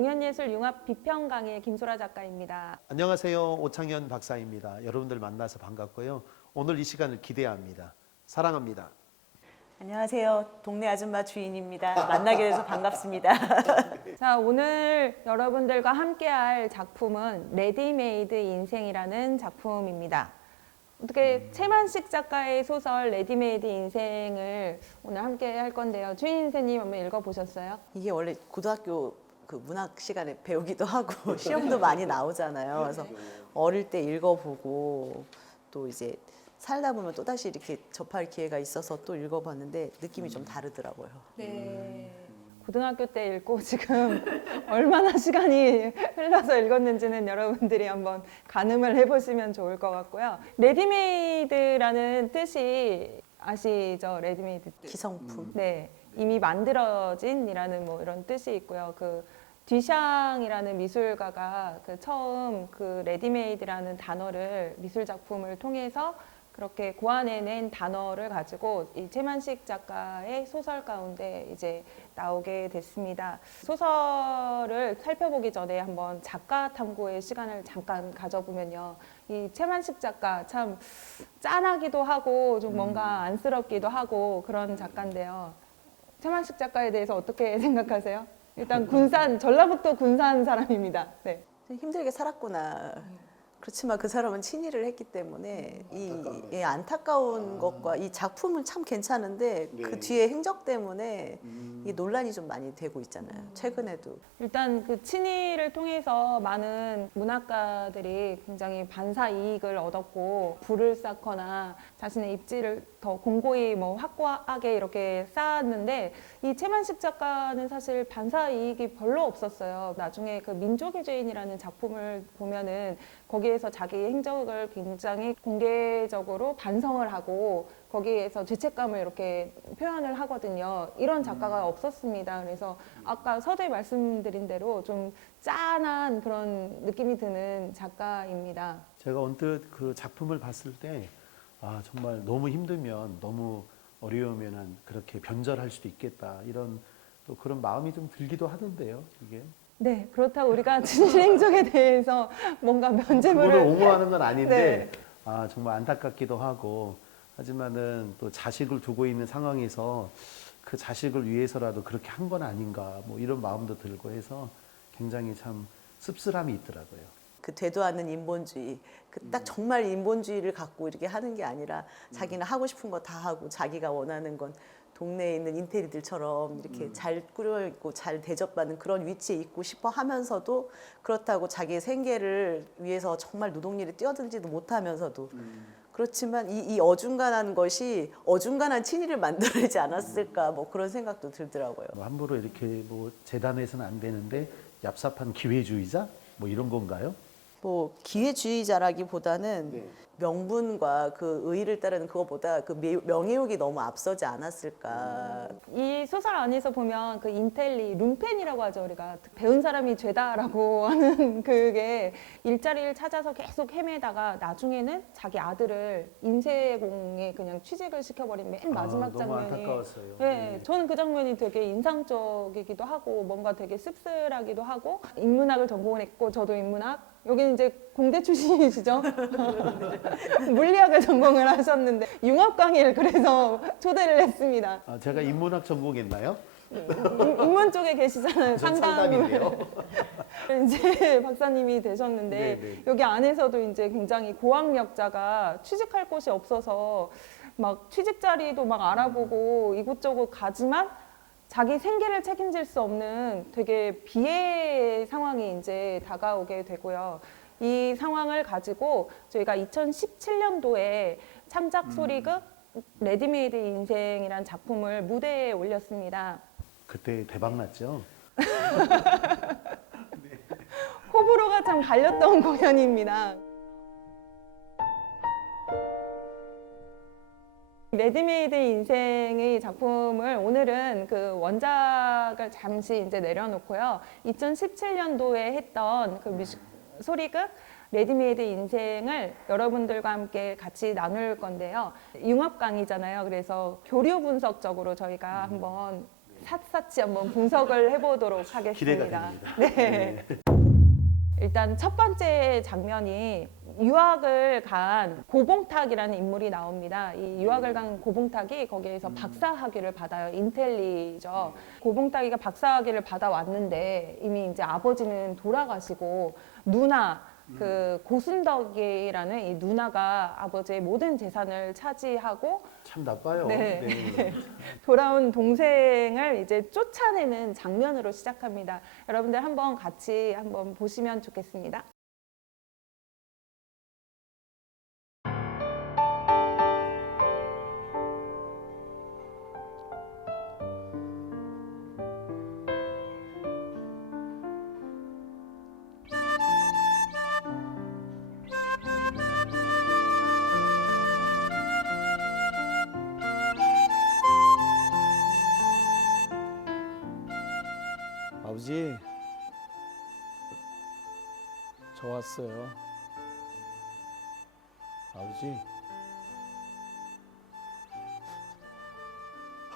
공연예술 융합 비평 강의 김소라 작가입니다. 안녕하세요. 오창현 박사입니다. 여러분들 만나서 반갑고요. 오늘 이 시간을 기대합니다. 사랑합니다. 안녕하세요. 동네 아줌마 주인입니다. 만나게 돼서 반갑습니다. 자, 오늘 여러분들과 함께할 작품은 레디메이드 인생이라는 작품입니다. 어떻게 최만식 작가의 소설 레디메이드 인생을 오늘 함께 할 건데요. 주인 선생님 한번 읽어보셨어요? 이게 원래 고등학교 그 문학 시간에 배우기도 하고 시험도 많이 나오잖아요. 그래서 어릴 때 읽어보고 또 이제 살다 보면 또 다시 이렇게 접할 기회가 있어서 또 읽어봤는데 느낌이 좀 다르더라고요. 네. 고등학교 때 읽고 지금 얼마나 시간이 흘러서 읽었는지는 여러분들이 한번 가늠을 해보시면 좋을 것 같고요. 레디메이드라는 뜻이 아시죠? 레디메이드 뜻. 기성품. 네, 이미 만들어진이라는 뭐 이런 뜻이 있고요. 그 뒤샹이라는 미술가가 그 처음 그 레디메이드라는 단어를 미술 작품을 통해서 그렇게 고안해낸 단어를 가지고 이 최만식 작가의 소설 가운데 이제 나오게 됐습니다. 소설을 살펴보기 전에 한번 작가 탐구의 시간을 잠깐 가져보면요. 이 최만식 작가 참 짠하기도 하고 좀 뭔가 안쓰럽기도 하고 그런 작가인데요. 최만식 작가에 대해서 어떻게 생각하세요? 일단 군산, 전라북도 군산 사람입니다. 네. 힘들게 살았구나. 그렇지만 그 사람은 친일을 했기 때문에 이 안타까운 것과 이 작품은 참 괜찮은데 그 뒤에 행적 때문에 이 논란이 좀 많이 되고 있잖아요. 최근에도. 일단 그 친일을 통해서 많은 문학가들이 굉장히 반사 이익을 얻었고 부를 쌓거나 자신의 입지를 더 공고히 뭐 확고하게 이렇게 쌓았는데 이 최만식 작가는 사실 반사 이익이 별로 없었어요. 나중에 그 민족의 죄인이라는 작품을 보면은 거기에서 자기 행적을 굉장히 공개적으로 반성을 하고 거기에서 죄책감을 이렇게 표현을 하거든요. 이런 작가가 없었습니다. 그래서 아까 서두에 말씀드린 대로 좀 짠한 그런 느낌이 드는 작가입니다. 제가 언뜻 그 작품을 봤을 때 정말 너무 힘들면 너무 어려우면 그렇게 변절할 수도 있겠다 이런 또 그런 마음이 좀 들기도 하던데요. 이게 네, 그렇다고 우리가 진실 행적에 대해서 뭔가 그거를 면죄부를 옹호하는 건 아닌데 네. 정말 안타깝기도 하고 하지만은 또 자식을 두고 있는 상황에서 그 자식을 위해서라도 그렇게 한 건 아닌가 뭐 이런 마음도 들고 해서 굉장히 참 씁쓸함이 있더라고요. 그 되도 않는 인본주의, 그 딱 정말 인본주의를 갖고 이렇게 하는 게 아니라 자기는 하고 싶은 거 다 하고 자기가 원하는 건 동네에 있는 인테리들처럼 이렇게 잘 꾸려 있고 잘 대접받는 그런 위치에 있고 싶어 하면서도 그렇다고 자기의 생계를 위해서 정말 노동일에 뛰어들지도 못하면서도 그렇지만 이 어중간한 것이 어중간한 친일을 만들어내지 않았을까 뭐 그런 생각도 들더라고요. 뭐 함부로 이렇게 뭐 재단해서는 안 되는데 얍삽한 기회주의자 뭐 이런 건가요? 뭐 기회주의자라기보다는 명분과 그 의의를 따르는 그거보다 그 명예욕이 너무 앞서지 않았을까. 이 소설 안에서 보면 그 인텔리, 룸펜이라고 하죠. 우리가 배운 사람이 죄다라고 하는 그게 일자리를 찾아서 계속 헤매다가 나중에는 자기 아들을 인쇄공에 그냥 취직을 시켜버린 맨 마지막 너무 장면이 안타까웠어요. 네, 저는 그 장면이 되게 인상적이기도 하고 뭔가 되게 씁쓸하기도 하고 인문학을 전공을 했고 저도 인문학 여기는 이제 공대 출신이시죠? 물리학을 전공을 하셨는데 융합 강의를 그래서 초대를 했습니다. 제가 인문학 전공했나요? 인문 쪽에 계시잖아요. 전 상담인데요. 이제 박사님이 되셨는데 네네. 여기 안에서도 이제 굉장히 고학력자가 취직할 곳이 없어서 막 취직 자리도 막 알아보고 이곳저곳 가지만 자기 생계를 책임질 수 없는 되게 비애의 상황이 이제 다가오게 되고요. 이 상황을 가지고 저희가 2017년도에 창작 소리극 레디메이드 인생이라는 작품을 무대에 올렸습니다. 그때 대박 났죠. 호불호가 참 갈렸던 공연입니다. 레디메이드 인생의 작품을 오늘은 그 원작을 잠시 이제 내려놓고요. 2017년도에 했던 그 뮤직 소리극 레디메이드 인생을 여러분들과 함께 같이 나눌 건데요. 융합 강의잖아요. 그래서 교류 분석적으로 저희가 한번 샅샅이 한번 분석을 해보도록 기대가 하겠습니다. 됩니다. 네. 일단 첫 번째 장면이 유학을 간 고봉탁이라는 인물이 나옵니다. 이 유학을 간 고봉탁이 거기에서 박사학위를 받아요. 인텔리죠. 고봉탁이가 박사학위를 받아왔는데 이미 이제 아버지는 돌아가시고 누나 그 고순덕이라는 이 누나가 아버지의 모든 재산을 차지하고 참 나빠요. 네. 네. 돌아온 동생을 이제 쫓아내는 장면으로 시작합니다. 여러분들 한번 같이 한번 보시면 좋겠습니다. 아버지, 저 왔어요. 아버지.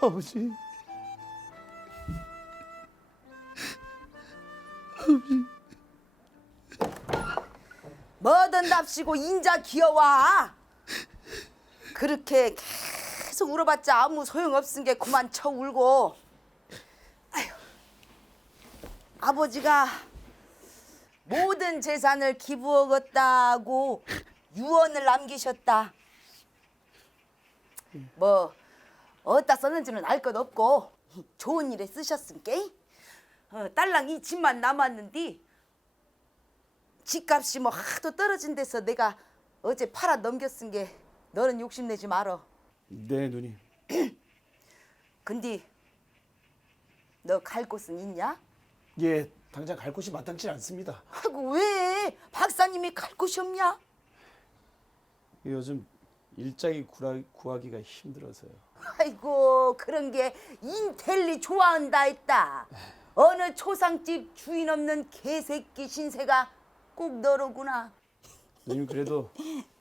아버지. 뭐든 답시고 인자 기어와. 그렇게 계속 울어봤자 아무 소용없은 게 그만 쳐 울고. 아휴, 아버지가 모든 재산을 기부하겠다고 유언을 남기셨다. 뭐 어디다 썼는지는 알 것 없고 좋은 일에 쓰셨음께. 딸랑 이 집만 남았는데 집값이 뭐 하도 떨어진 데서 내가 어제 팔아 넘겼은 게 너는 욕심내지 말어. 네, 누님. 근데 너 갈 곳은 있냐? 예, 당장 갈 곳이 마땅치 않습니다. 아이고 왜 박사님이 갈 곳이 없냐? 요즘 일자리 구하기가 힘들어서요. 아이고 그런 게 인텔리 좋아한다 했다. 어느 초상집 주인 없는 개새끼 신세가 꼭 너로구나. 누님 그래도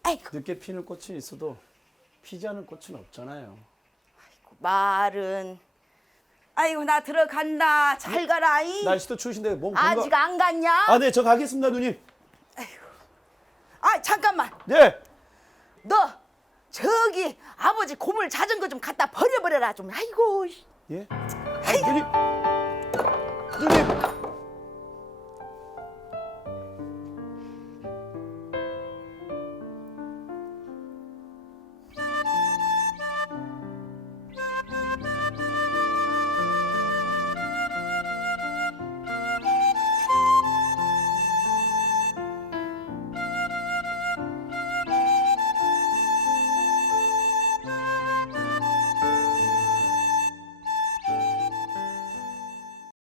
아이고 늦게 피는 꽃은 있어도 피지 않은 꽃은 없잖아요. 말은 아이고 나 들어간다. 잘 가라이. 날씨도 추우신데 몸 건강. 아직 안 갔냐? 아, 네, 저 가겠습니다, 누님. 아 잠깐만. 네. 너 저기 아버지 고물 자전거 좀 갖다 버려버려라 좀. 아이고. 예? 아, 누님. 누님.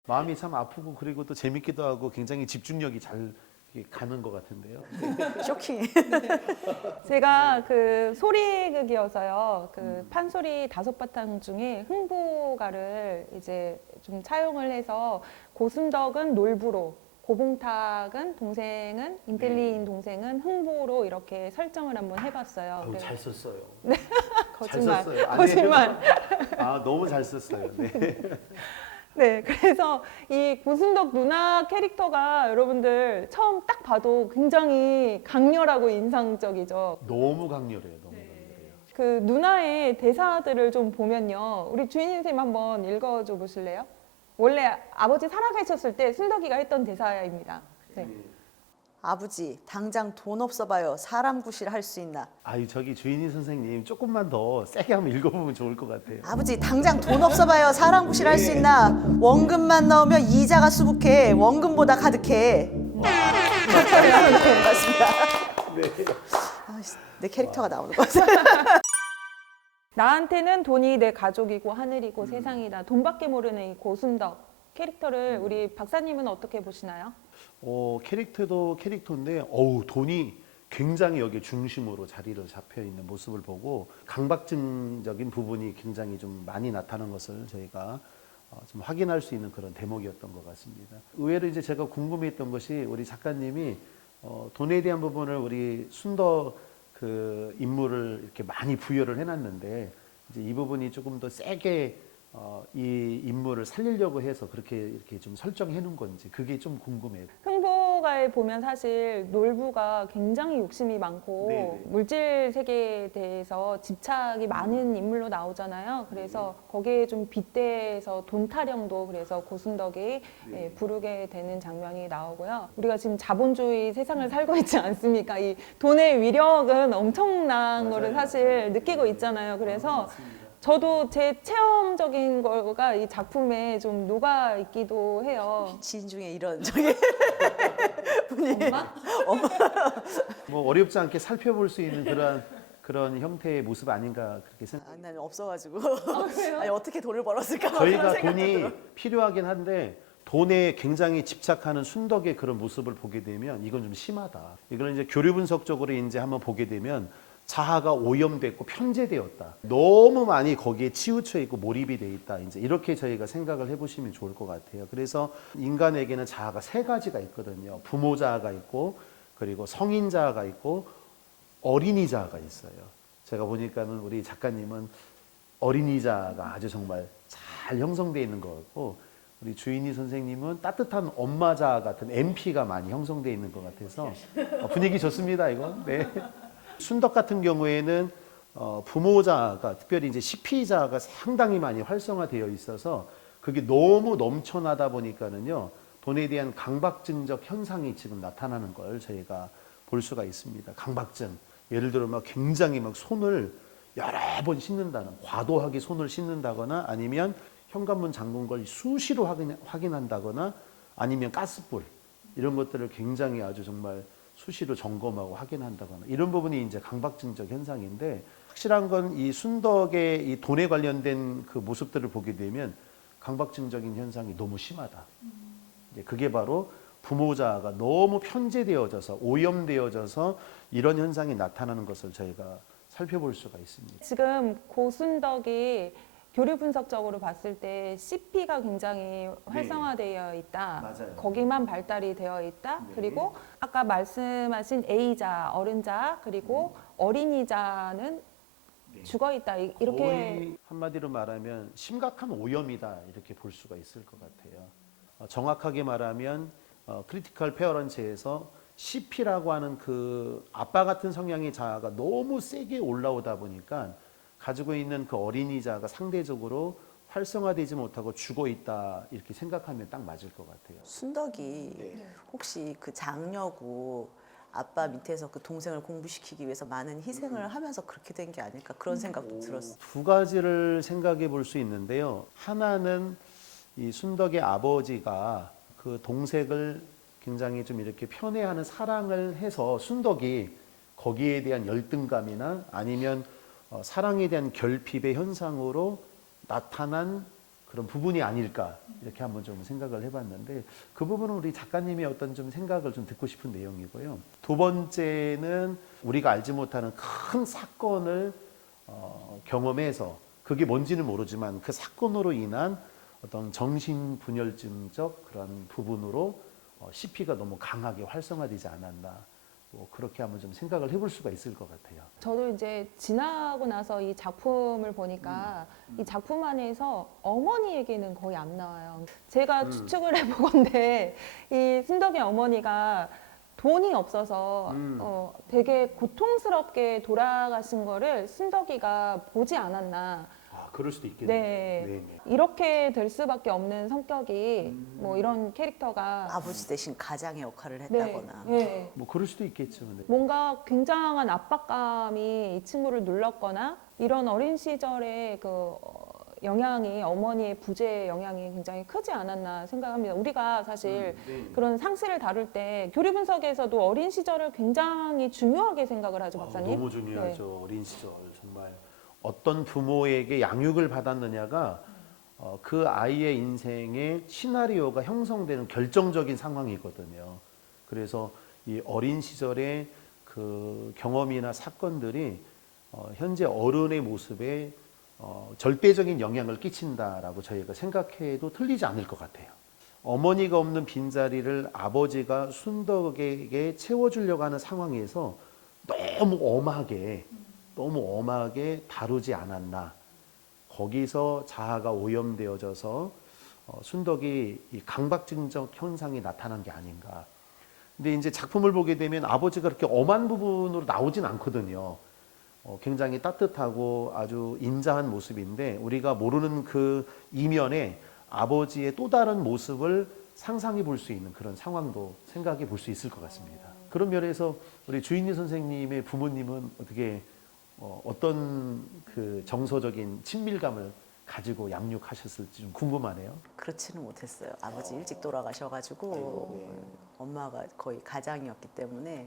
마음이 참 아프고 그리고 또 재밌기도 하고 굉장히 집중력이 잘 이렇게 가는 것 같은데요. 쇼킹. 제가 그 소리극이어서요. 그 판소리 5바탕 중에 흥부가를 이제 좀 차용을 해서 고순덕은 놀부로, 고봉탁은 동생은 인텔리인 동생은 흥부로 이렇게 설정을 한번 해봤어요. 아우, 그래서 잘 썼어요. 거짓말, 잘 썼어요. 아니, 거짓말. 아, 너무 잘 썼어요. 네. 네, 그래서 이 고순덕 누나 캐릭터가 여러분들 처음 딱 봐도 굉장히 강렬하고 인상적이죠. 너무 강렬해요. 너무 강렬해요. 그 누나의 대사들을 좀 보면요. 우리 주인 선생님 한번 읽어줘 보실래요? 원래 아버지 살아계셨을 때 순덕이가 했던 대사입니다. 네. 아버지, 당장 돈 없어 봐요. 사람 구실 할 수 있나? 아유, 저기 주인이 선생님 조금만 더 세게 한번 읽어보면 좋을 것 같아요. 아버지, 당장 돈 없어 봐요. 사람 구실 할 수 있나? 원금만 넣으면 이자가 수북해. 원금보다 가득해. 맞습니다. 아이씨, 내 캐릭터가 나오는 것 같아요. 나한테는 돈이 내 가족이고 하늘이고 세상이다. 돈밖에 모르는 이 고순덕 캐릭터를 우리 박사님은 어떻게 보시나요? 캐릭터도 캐릭터인데 돈이 굉장히 여기 중심으로 자리를 잡혀 있는 모습을 보고 강박증적인 부분이 굉장히 좀 많이 나타난 것을 저희가 좀 확인할 수 있는 그런 대목이었던 것 같습니다. 의외로 이제 제가 궁금했던 것이 우리 작가님이 돈에 대한 부분을 우리 순덕 그 인물을 이렇게 많이 부여를 해놨는데 이제 이 부분이 조금 더 세게 이 인물을 살리려고 해서 그렇게 이렇게 좀 설정해 놓은 건지 그게 좀 궁금해요. 흥부가에 보면 사실 놀부가 굉장히 욕심이 많고 네네. 물질 세계에 대해서 집착이 많은 인물로 나오잖아요. 그래서 거기에 좀 빗대서 돈 타령도 그래서 고순덕이 부르게 되는 장면이 나오고요. 우리가 지금 자본주의 세상을 살고 있지 않습니까? 이 돈의 위력은 엄청난 거를 사실 느끼고 있잖아요. 그래서 저도 제 체험적인 거가 이 작품에 좀 녹아 있기도 해요. 지인 중에 이런 저기 뭐 어렵지 않게 살펴볼 수 있는 그런 형태의 모습 아닌가 그렇게 생각합니다. 나는 없어가지고 아니 어떻게 돈을 벌었을까 저희가 그런 생각도 돈이 들어. 필요하긴 한데 돈에 굉장히 집착하는 순덕의 그런 모습을 보게 되면 이건 좀 심하다. 이거는 이제 교류 분석적으로 이제 한번 보게 되면 자아가 오염됐고 편제되었다. 너무 많이 거기에 치우쳐 있고 몰입이 돼 있다. 이제 이렇게 저희가 생각을 해보시면 좋을 것 같아요. 그래서 인간에게는 자아가 세 가지가 있거든요. 부모 자아가 있고 그리고 성인 자아가 있고 어린이 자아가 있어요. 제가 보니까는 우리 작가님은 어린이 자아가 아주 정말 잘 형성되어 있는 것 같고 우리 주인이 선생님은 따뜻한 엄마 자아 같은 MP가 많이 형성되어 있는 것 같아서 분위기 좋습니다. 이건. 네. 순덕 같은 경우에는 부모 자아가 특별히 이제 시피 자아가 상당히 많이 활성화되어 있어서 그게 너무 넘쳐나다 보니까는요 돈에 대한 강박증적 현상이 지금 나타나는 걸 저희가 볼 수가 있습니다. 강박증. 예를 들어 막 굉장히 막 손을 여러 번 씻는다는 과도하게 손을 씻는다거나 아니면 현관문 잠근 걸 수시로 확인한다거나 아니면 가스불 이런 것들을 굉장히 아주 정말 수시로 점검하고 확인한다거나 이런 부분이 이제 강박증적 현상인데 확실한 건 이 순덕의 이 돈에 관련된 그 모습들을 보게 되면 강박증적인 현상이 너무 심하다. 이제 그게 바로 부모 자아가 너무 편제되어져서 오염되어져서 이런 현상이 나타나는 것을 저희가 살펴볼 수가 있습니다. 지금 고순덕이 교류 분석적으로 봤을 때 CP가 굉장히 활성화되어 있다. 맞아요. 거기만 발달이 되어 있다. 네. 그리고 아까 말씀하신 A자, 어른자, 그리고 어린이자는 죽어 있다. 이렇게 거의 한마디로 말하면 심각한 오염이다 이렇게 볼 수가 있을 것 같아요. 정확하게 말하면 크리티컬 페어런츠에서 CP라고 하는 그 아빠 같은 성향의 자아가 너무 세게 올라오다 보니까 가지고 있는 그 어린이 자아가 상대적으로 활성화되지 못하고 죽어 있다 이렇게 생각하면 딱 맞을 것 같아요. 순덕이 혹시 그 장녀고 아빠 밑에서 그 동생을 공부시키기 위해서 많은 희생을 하면서 그렇게 된 게 아닐까 그런 생각도 들었어요. 두 가지를 생각해 볼 수 있는데요. 하나는 이 순덕의 아버지가 그 동생을 굉장히 좀 이렇게 편애하는 사랑을 해서 순덕이 거기에 대한 열등감이나 아니면 사랑에 대한 결핍의 현상으로 나타난 그런 부분이 아닐까 이렇게 한번 좀 생각을 해봤는데 그 부분은 우리 작가님의 어떤 좀 생각을 좀 듣고 싶은 내용이고요. 두 번째는 우리가 알지 못하는 큰 사건을 경험해서 그게 뭔지는 모르지만 그 사건으로 인한 어떤 정신분열증적 그런 부분으로 CP가 너무 강하게 활성화되지 않았나 뭐 그렇게 한번 좀 생각을 해볼 수가 있을 것 같아요. 저도 이제 지나고 나서 이 작품을 보니까 이 작품 안에서 어머니 얘기는 거의 안 나와요. 제가 추측을 해보건데 이 순덕의 어머니가 돈이 없어서 되게 고통스럽게 돌아가신 거를 순덕이가 보지 않았나. 그럴 수도 있겠네요. 네. 네네. 이렇게 될 수밖에 없는 성격이 뭐 이런 캐릭터가 아버지 대신 가장의 역할을 네, 했다거나. 네. 뭐 그럴 수도 있겠죠. 네. 뭔가 굉장한 압박감이 이 친구를 눌렀거나 이런 어린 시절의 그 영향이 어머니의 부재 영향이 굉장히 크지 않았나 생각합니다. 우리가 사실 그런 상실을 다룰 때 교류 분석에서도 어린 시절을 굉장히 중요하게 생각을 하죠, 박사님. 너무 중요하죠. 어린 시절 정말 어떤 부모에게 양육을 받았느냐가 그 아이의 인생의 시나리오가 형성되는 결정적인 상황이거든요. 그래서 이 어린 시절의 그 경험이나 사건들이 현재 어른의 모습에 절대적인 영향을 끼친다라고 저희가 생각해도 틀리지 않을 것 같아요. 어머니가 없는 빈자리를 아버지가 순덕에게 채워주려고 하는 상황에서 너무 엄하게 다루지 않았나. 거기서 자아가 오염되어져서 순덕이 이 강박증적 현상이 나타난 게 아닌가. 근데 이제 작품을 보게 되면 아버지가 그렇게 엄한 부분으로 나오진 않거든요. 굉장히 따뜻하고 아주 인자한 모습인데 우리가 모르는 그 이면에 아버지의 또 다른 모습을 상상해 볼 수 있는 그런 상황도 생각해 볼 수 있을 것 같습니다. 그런 면에서 우리 주인님 선생님의 부모님은 어떻게 어떤 그 정서적인 친밀감을 가지고 양육하셨을지 좀 궁금하네요. 그렇지는 못했어요. 아버지 일찍 돌아가셔가지고 엄마가 거의 가장이었기 때문에.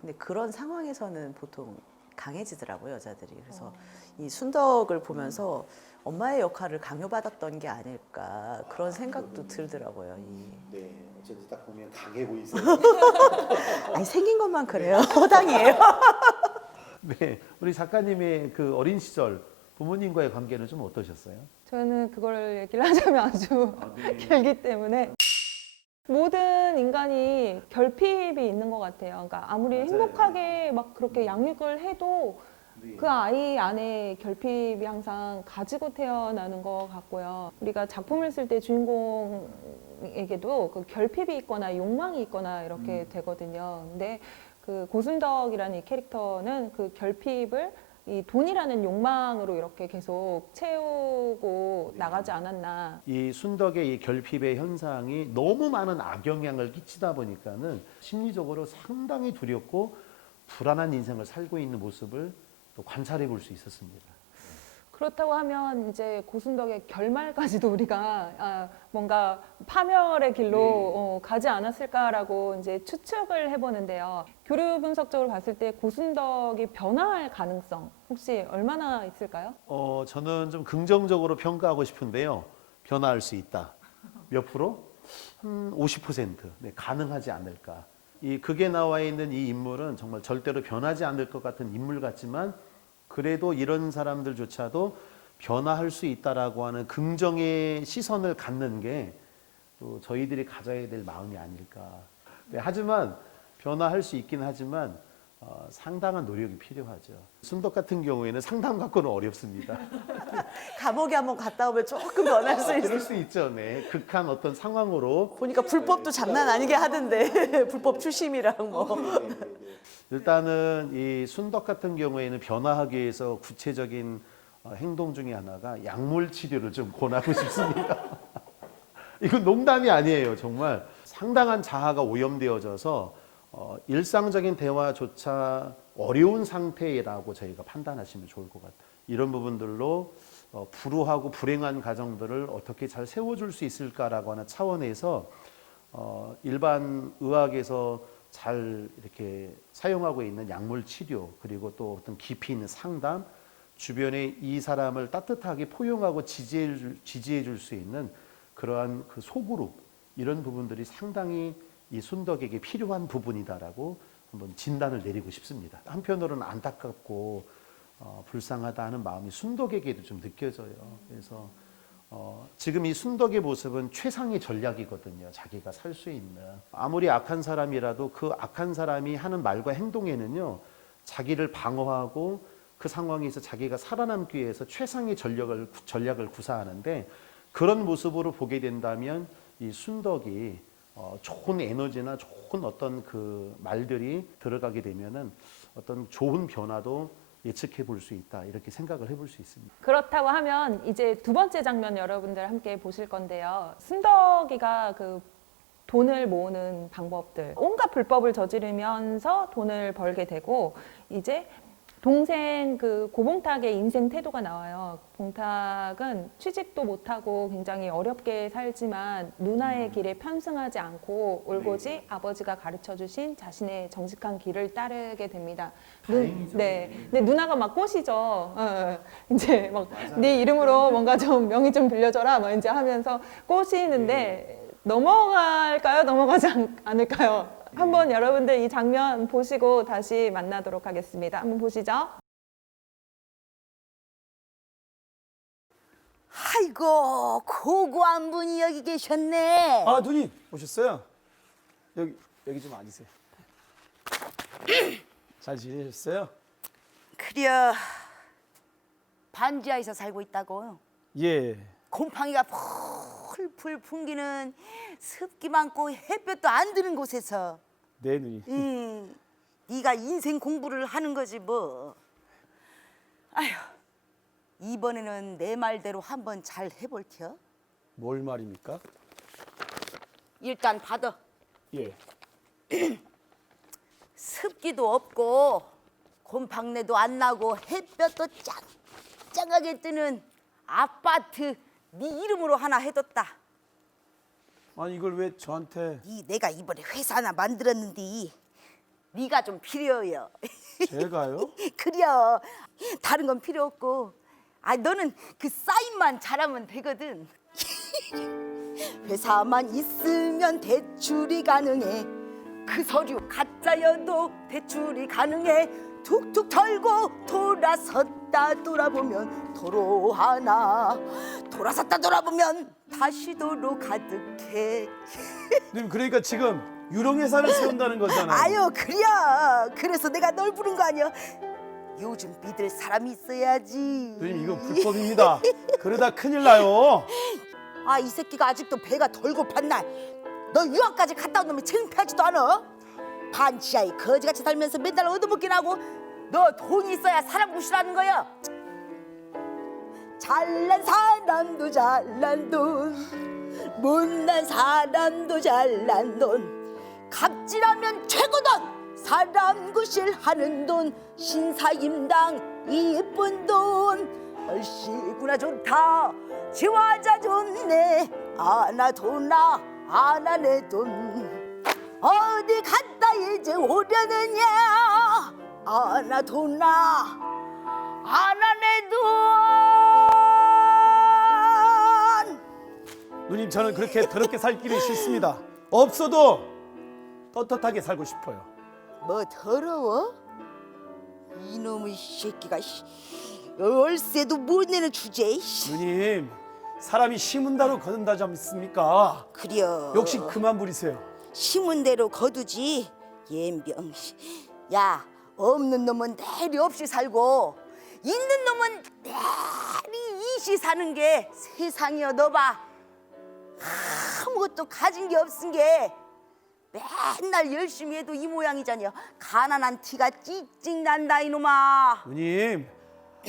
근데 그런 상황에서는 보통 강해지더라고요, 여자들이. 그래서 이 순덕을 보면서 엄마의 역할을 강요받았던 게 아닐까 그런 생각도 들더라고요. 네, 어쩐지 딱 보면 강해 보이세요. 아니 생긴 것만 그래요. 허당이에요. 네, 우리 작가님의 그 어린 시절 부모님과의 관계는 좀 어떠셨어요? 저는 그걸 얘기를 하자면 아주 길기 때문에 모든 인간이 결핍이 있는 것 같아요. 그러니까 아무리 맞아요. 행복하게 막 그렇게 양육을 해도 그 아이 안에 결핍이 항상 가지고 태어나는 것 같고요. 우리가 작품을 쓸 때 주인공에게도 그 결핍이 있거나 욕망이 있거나 이렇게 되거든요. 근데 그 고순덕이라는 이 캐릭터는 그 결핍을 이 돈이라는 욕망으로 이렇게 계속 채우고 나가지 않았나. 이 순덕의 이 결핍의 현상이 너무 많은 악영향을 끼치다 보니까는 심리적으로 상당히 두렵고 불안한 인생을 살고 있는 모습을 또 관찰해 볼 수 있었습니다. 그렇다고 하면 이제 고순덕의 결말까지도 우리가 뭔가 파멸의 길로 가지 않았을까라고 이제 추측을 해보는데요. 교류 분석적으로 봤을 때 고순덕이 변화할 가능성 혹시 얼마나 있을까요? 저는 좀 긍정적으로 평가하고 싶은데요. 변화할 수 있다. 몇 프로? 50%. 네, 가능하지 않을까. 이 극에 나와 있는 이 인물은 정말 절대로 변하지 않을 것 같은 인물 같지만 그래도 이런 사람들조차도 변화할 수 있다라고 하는 긍정의 시선을 갖는 게 또 저희들이 가져야 될 마음이 아닐까. 네, 하지만 변화할 수 있긴 하지만 상당한 노력이 필요하죠. 순덕 같은 경우에는 상담 갖고는 어렵습니다. 감옥에 한번 갔다 오면 조금 변할 수 있어요. 그럴 수 있죠. 네. 극한 어떤 상황으로 보니까 불법도 장난 아니게 하던데 불법 추심이랑 뭐. 일단은 이 순덕 같은 경우에는 변화하기 위해서 구체적인 행동 중에 하나가 약물 치료를 좀 권하고 싶습니다. 이건 농담이 아니에요. 정말 상당한 자아가 오염되어져서 일상적인 대화조차 어려운 상태라고 저희가 판단하시면 좋을 것 같아요. 이런 부분들로 불우하고 불행한 가정들을 어떻게 잘 세워줄 수 있을까라고 하는 차원에서 일반 의학에서 잘 이렇게 사용하고 있는 약물 치료 그리고 또 어떤 깊이 있는 상담 주변에 이 사람을 따뜻하게 포용하고 지지해 줄 수 있는 그러한 그 소그룹 이런 부분들이 상당히 이 순덕에게 필요한 부분이다라고 한번 진단을 내리고 싶습니다. 한편으로는 안타깝고 불쌍하다 하는 마음이 순덕에게도 좀 느껴져요. 그래서 지금 이 순덕의 모습은 최상의 전략이거든요. 자기가 살 수 있는. 아무리 악한 사람이라도 그 악한 사람이 하는 말과 행동에는요. 자기를 방어하고 그 상황에서 자기가 살아남기 위해서 최상의 전략을 구사하는데 그런 모습으로 보게 된다면 이 순덕이 좋은 에너지나 좋은 어떤 그 말들이 들어가게 되면은 어떤 좋은 변화도 예측해 볼 수 있다 이렇게 생각을 해볼 수 있습니다. 그렇다고 하면 이제 두 번째 장면 여러분들 함께 보실 건데요. 순덕이가 그 돈을 모으는 방법들, 온갖 불법을 저지르면서 돈을 벌게 되고 이제 동생 그 고봉탁의 인생 태도가 나와요. 봉탁은 취직도 못하고 굉장히 어렵게 살지만 누나의 길에 편승하지 않고 올고지 아버지가 가르쳐 주신 자신의 정직한 길을 따르게 됩니다. 네. 근데 누나가 막 꼬시죠. 이제 막 네 이름으로 뭔가 좀 명의 좀 빌려줘라. 막 이제 하면서 꼬시는데 넘어갈까요? 넘어가지 않을까요? 한번 여러분들 이 장면 보시고 다시 만나도록 하겠습니다. 한번 보시죠. 아이고 고고한 분이 여기 계셨네. 아 누님 오셨어요? 여기 좀 앉으세요. 잘 지내셨어요? 그려 반지하에서 살고 있다고. 예. 곰팡이가 풀풀 풍기는 습기 많고 햇볕도 안 드는 곳에서 네, 누님. 네가 인생 공부를 하는 거지 뭐. 아휴, 이번에는 내 말대로 한번 잘 해볼게요. 뭘 말입니까? 일단 받아. 예. 습기도 없고 곰팡내도 안 나고 햇볕도 짱짱하게 뜨는 아파트 네 이름으로 하나 해뒀다. 아니 이걸 왜 저한테? 내가 이번에 회사 하나 만들었는데 네가 좀 필요해요. 제가요? 그려. 다른 건 필요 없고. 너는 그 사인만 잘하면 되거든. 회사만 있으면 대출이 가능해. 그 서류 가짜여도 대출이 가능해. 툭툭 털고 돌아섰다 돌아보면 도로 하나. 돌아섰다 돌아보면 다시 도로 가득해. 누님 그러니까 지금 유령회사를 세운다는 거잖아요. 아유 그래. 그래서 내가 널 부른 거 아니야. 요즘 믿을 사람이 있어야지. 누님 이거 불법입니다. 그러다 큰일 나요. 이 새끼가 아직도 배가 덜 고팠나. 너 유학까지 갔다 온 놈이 창피하지도 않아. 반지하에 거지같이 살면서 맨날 얻어먹긴 하고 너 돈이 있어야 사람 구실하는 거야. 잘난 사람도 잘난 돈, 못난 사람도 잘난 돈, 갑질하면 최고돈, 사람 구실하는 돈, 신사임당 이쁜 돈. 얼씨구나 좋다, 지화자 좋네, 아나 도나 아나 내 돈. 어디 갔다 이제 오려느냐, 아나 도나 아나 내 돈. 누님 저는 그렇게 더럽게 살기는 싫습니다. 없어도 떳떳하게 살고 싶어요. 뭐 더러워? 이놈의 새끼가 월세도 못 내는 주제에. 누님 사람이 심은 대로 거둔다지 않습니까? 그려. 욕심 그만 부리세요. 심은 대로 거두지. 옌병. 야, 없는 놈은 내리 없이 살고 있는 놈은 내리 이시 사는 게 세상이여. 너 봐. 아무것도 가진 게 없은 게 맨날 열심히 해도 이 모양이잖여. 가난한 티가 찌찍 난다 이놈아. 누님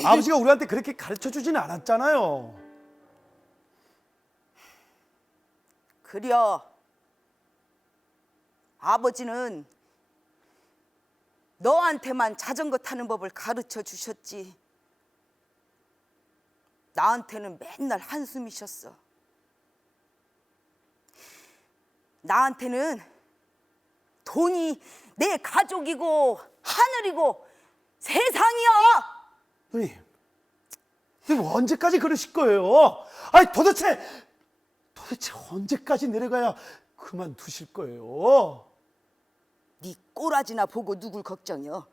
아버지가 우리한테 그렇게 가르쳐주지는 않았잖아요. 그려. 아버지는 너한테만 자전거 타는 법을 가르쳐 주셨지. 나한테는 맨날 한숨이셨어. 나한테는 돈이 내 가족이고 하늘이고 세상이야. 누님 언제까지 그러실 거예요? 아니 도대체 언제까지 내려가야 그만두실 거예요? 네 꼬라지나 보고 누굴 걱정이여.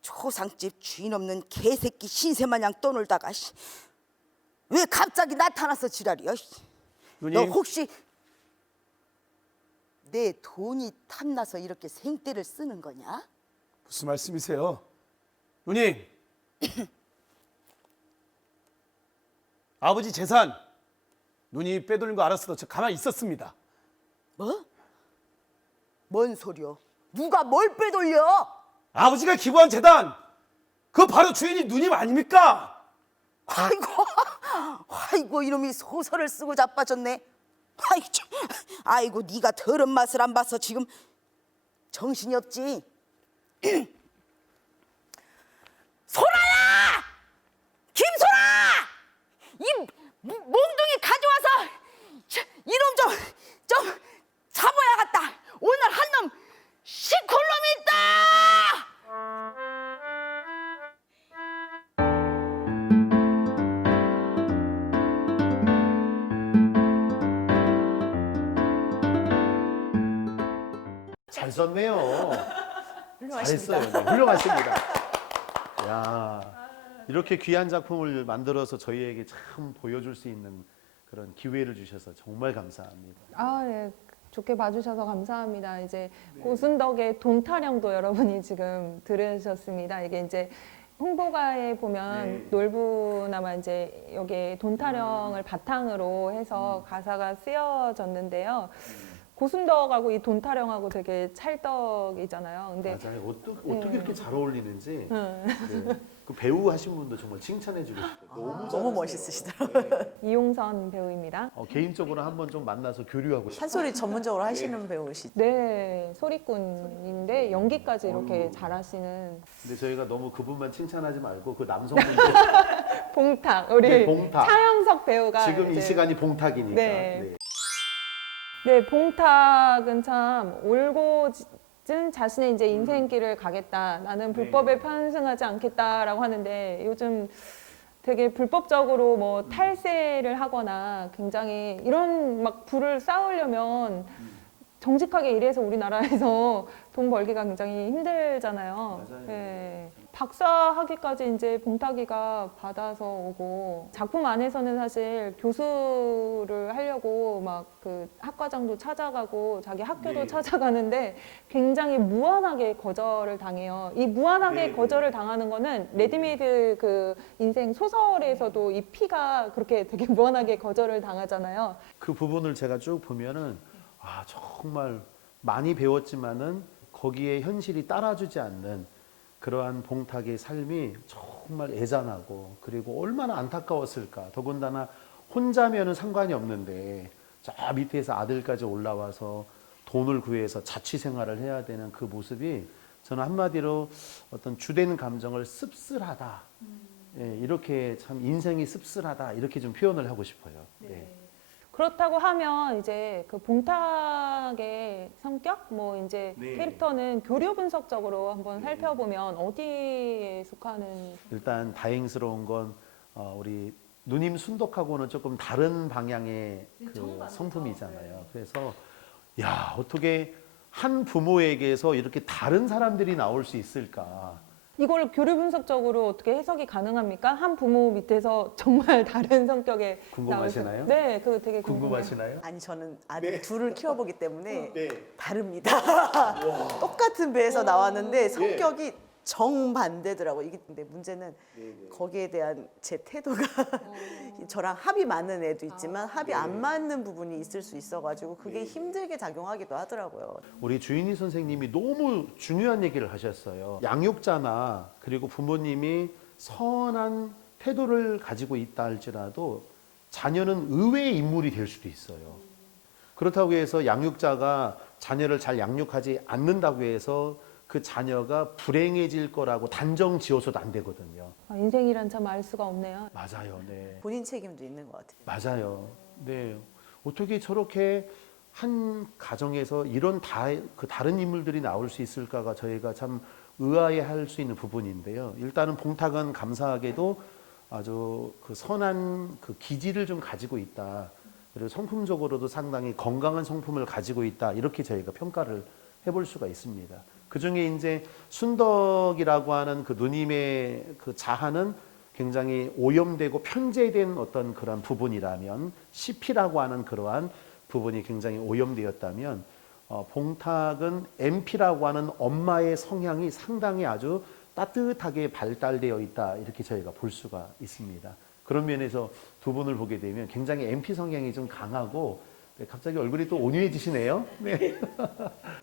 초상집 주인 없는 개새끼 신세마냥 떠놀다가 왜 갑자기 나타나서 지랄이야. 너 누님 혹시 내 돈이 탐나서 이렇게 생떼를 쓰는 거냐? 무슨 말씀이세요? 누님 아버지 재산 누님이 빼돌린 거 알았어도 저 가만히 있었습니다. 뭐? 뭔 소리여? 누가 뭘 빼돌려? 아버지가 기부한 재단 그 바로 주인이 누님 아닙니까? 아이고 이놈이 소설을 쓰고 자빠졌네. 아이고 네가 더러운 맛을 안 봐서 지금 정신이 없지. 소라야! 김소라! 이 몽둥이 가져와서 이놈 좀 잡아야겠다. 오늘 한 놈 시콜 놈이 있다. 잘 썼네요. 잘했어요. 네, 훌륭하십니다. 야, 이렇게 귀한 작품을 만들어서 저희에게 참 보여줄 수 있는 그런 기회를 주셔서 정말 감사합니다. 네. 좋게 봐주셔서 감사합니다. 이제 고순덕의 돈 타령도 여러분이 지금 들으셨습니다. 이게 이제 홍보가에 보면 네. 놀부나마 이제 여기에 돈 타령을 바탕으로 해서 가사가 쓰여졌는데요. 고순덕하고 이 돈 타령하고 되게 찰떡이잖아요. 근데 맞아요. 어떻게 이렇게 잘 어울리는지 음. 네. 그 배우 하신 분도 정말 칭찬해주고 싶어요. 너무 너무 잘하세요. 멋있으시더라고요. 이용선 배우입니다. 개인적으로 한번 좀 만나서 교류하고 싶어요. 판소리 전문적으로 하시는 배우시죠. 네, 소리꾼인데 연기까지 이렇게 잘하시는 근데 저희가 너무 그분만 칭찬하지 말고 그 남성분도 봉탁 우리 네, 봉탁. 차영석 배우가 지금 이 이제 시간이 봉탁이니까. 네. 네, 봉탁은 참 올곧은 자신의 이제 인생길을 가겠다. 나는 불법에 편승하지 않겠다라고 하는데 요즘 되게 불법적으로 뭐 탈세를 하거나 굉장히 이런 막 부를 쌓으려면 정직하게 일해서 우리나라에서 돈 벌기가 굉장히 힘들잖아요. 맞아요. 네. 박사 학위까지 이제 봉탁이가 받아서 오고 작품 안에서는 사실 교수를 하려고 막 그 학과장도 찾아가고 자기 학교도 네. 찾아가는데 굉장히 무한하게 거절을 당해요. 이 무한하게 네. 거절을 당하는 거는 레디메이드 그 인생 소설에서도 이 피가 그렇게 되게 무한하게 거절을 당하잖아요. 그 부분을 제가 쭉 보면은 아 정말 많이 배웠지만은 거기에 현실이 따라주지 않는 그러한 봉탁의 삶이 정말 애잔하고 그리고 얼마나 안타까웠을까. 더군다나 혼자면은 상관이 없는데 저 밑에서 아들까지 올라와서 돈을 구해서 자취 생활을 해야 되는 그 모습이 저는 한마디로 어떤 주된 감정을 씁쓸하다. 예, 이렇게 참 인생이 씁쓸하다 이렇게 좀 표현을 하고 싶어요. 네. 그렇다고 하면 이제 그 봉탁의 성격 뭐 이제 네. 캐릭터는 교류 분석적으로 한번 살펴보면 어디에 속하는 일단 다행스러운 건 우리 누님 순덕하고는 조금 다른 방향의 그 성품이잖아요. 그래서 야 어떻게 한 부모에게서 이렇게 다른 사람들이 나올 수 있을까? 이걸 교류 분석적으로 어떻게 해석이 가능합니까? 한 부모 밑에서 정말 다른 성격의 궁금하시나요? 나올 수- 네, 그거 되게 궁금해요. 궁금하시나요? 아니 저는 아들 둘을 키워보기 때문에 네. 다릅니다. 똑같은 배에서 나왔는데 성격이 정반대더라고요. 이게 근데 문제는 거기에 대한 제 태도가 저랑 합이 맞는 애도 있지만 합이 안 맞는 부분이 있을 수 있어가지고 그게 힘들게 작용하기도 하더라고요. 우리 주인희 선생님이 너무 중요한 얘기를 하셨어요. 양육자나 그리고 부모님이 선한 태도를 가지고 있다 할지라도 자녀는 의외의 인물이 될 수도 있어요. 그렇다고 해서 양육자가 자녀를 잘 양육하지 않는다고 해서 그 자녀가 불행해질 거라고 단정 지어서도 안 되거든요. 아, 인생이란 참 알 수가 없네요. 맞아요. 네. 본인 책임도 있는 것 같아요. 맞아요. 네. 어떻게 저렇게 한 가정에서 이런 그 다른 인물들이 나올 수 있을까가 저희가 참 의아해할 수 있는 부분인데요. 일단은 봉탁은 감사하게도 아주 그 선한 그 기질을 좀 가지고 있다. 그리고 성품적으로도 상당히 건강한 성품을 가지고 있다. 이렇게 저희가 평가를 해볼 수가 있습니다. 그 중에 이제 순덕이라고 하는 그 누님의 그 자아는 굉장히 오염되고 편제된 어떤 그런 부분이라면 CP라고 하는 그러한 부분이 굉장히 오염되었다면 봉탁은 MP라고 하는 엄마의 성향이 상당히 아주 따뜻하게 발달되어 있다 이렇게 저희가 볼 수가 있습니다. 그런 면에서 두 분을 보게 되면 굉장히 MP 성향이 좀 강하고 네, 갑자기 얼굴이 또 온유해지시네요. 네.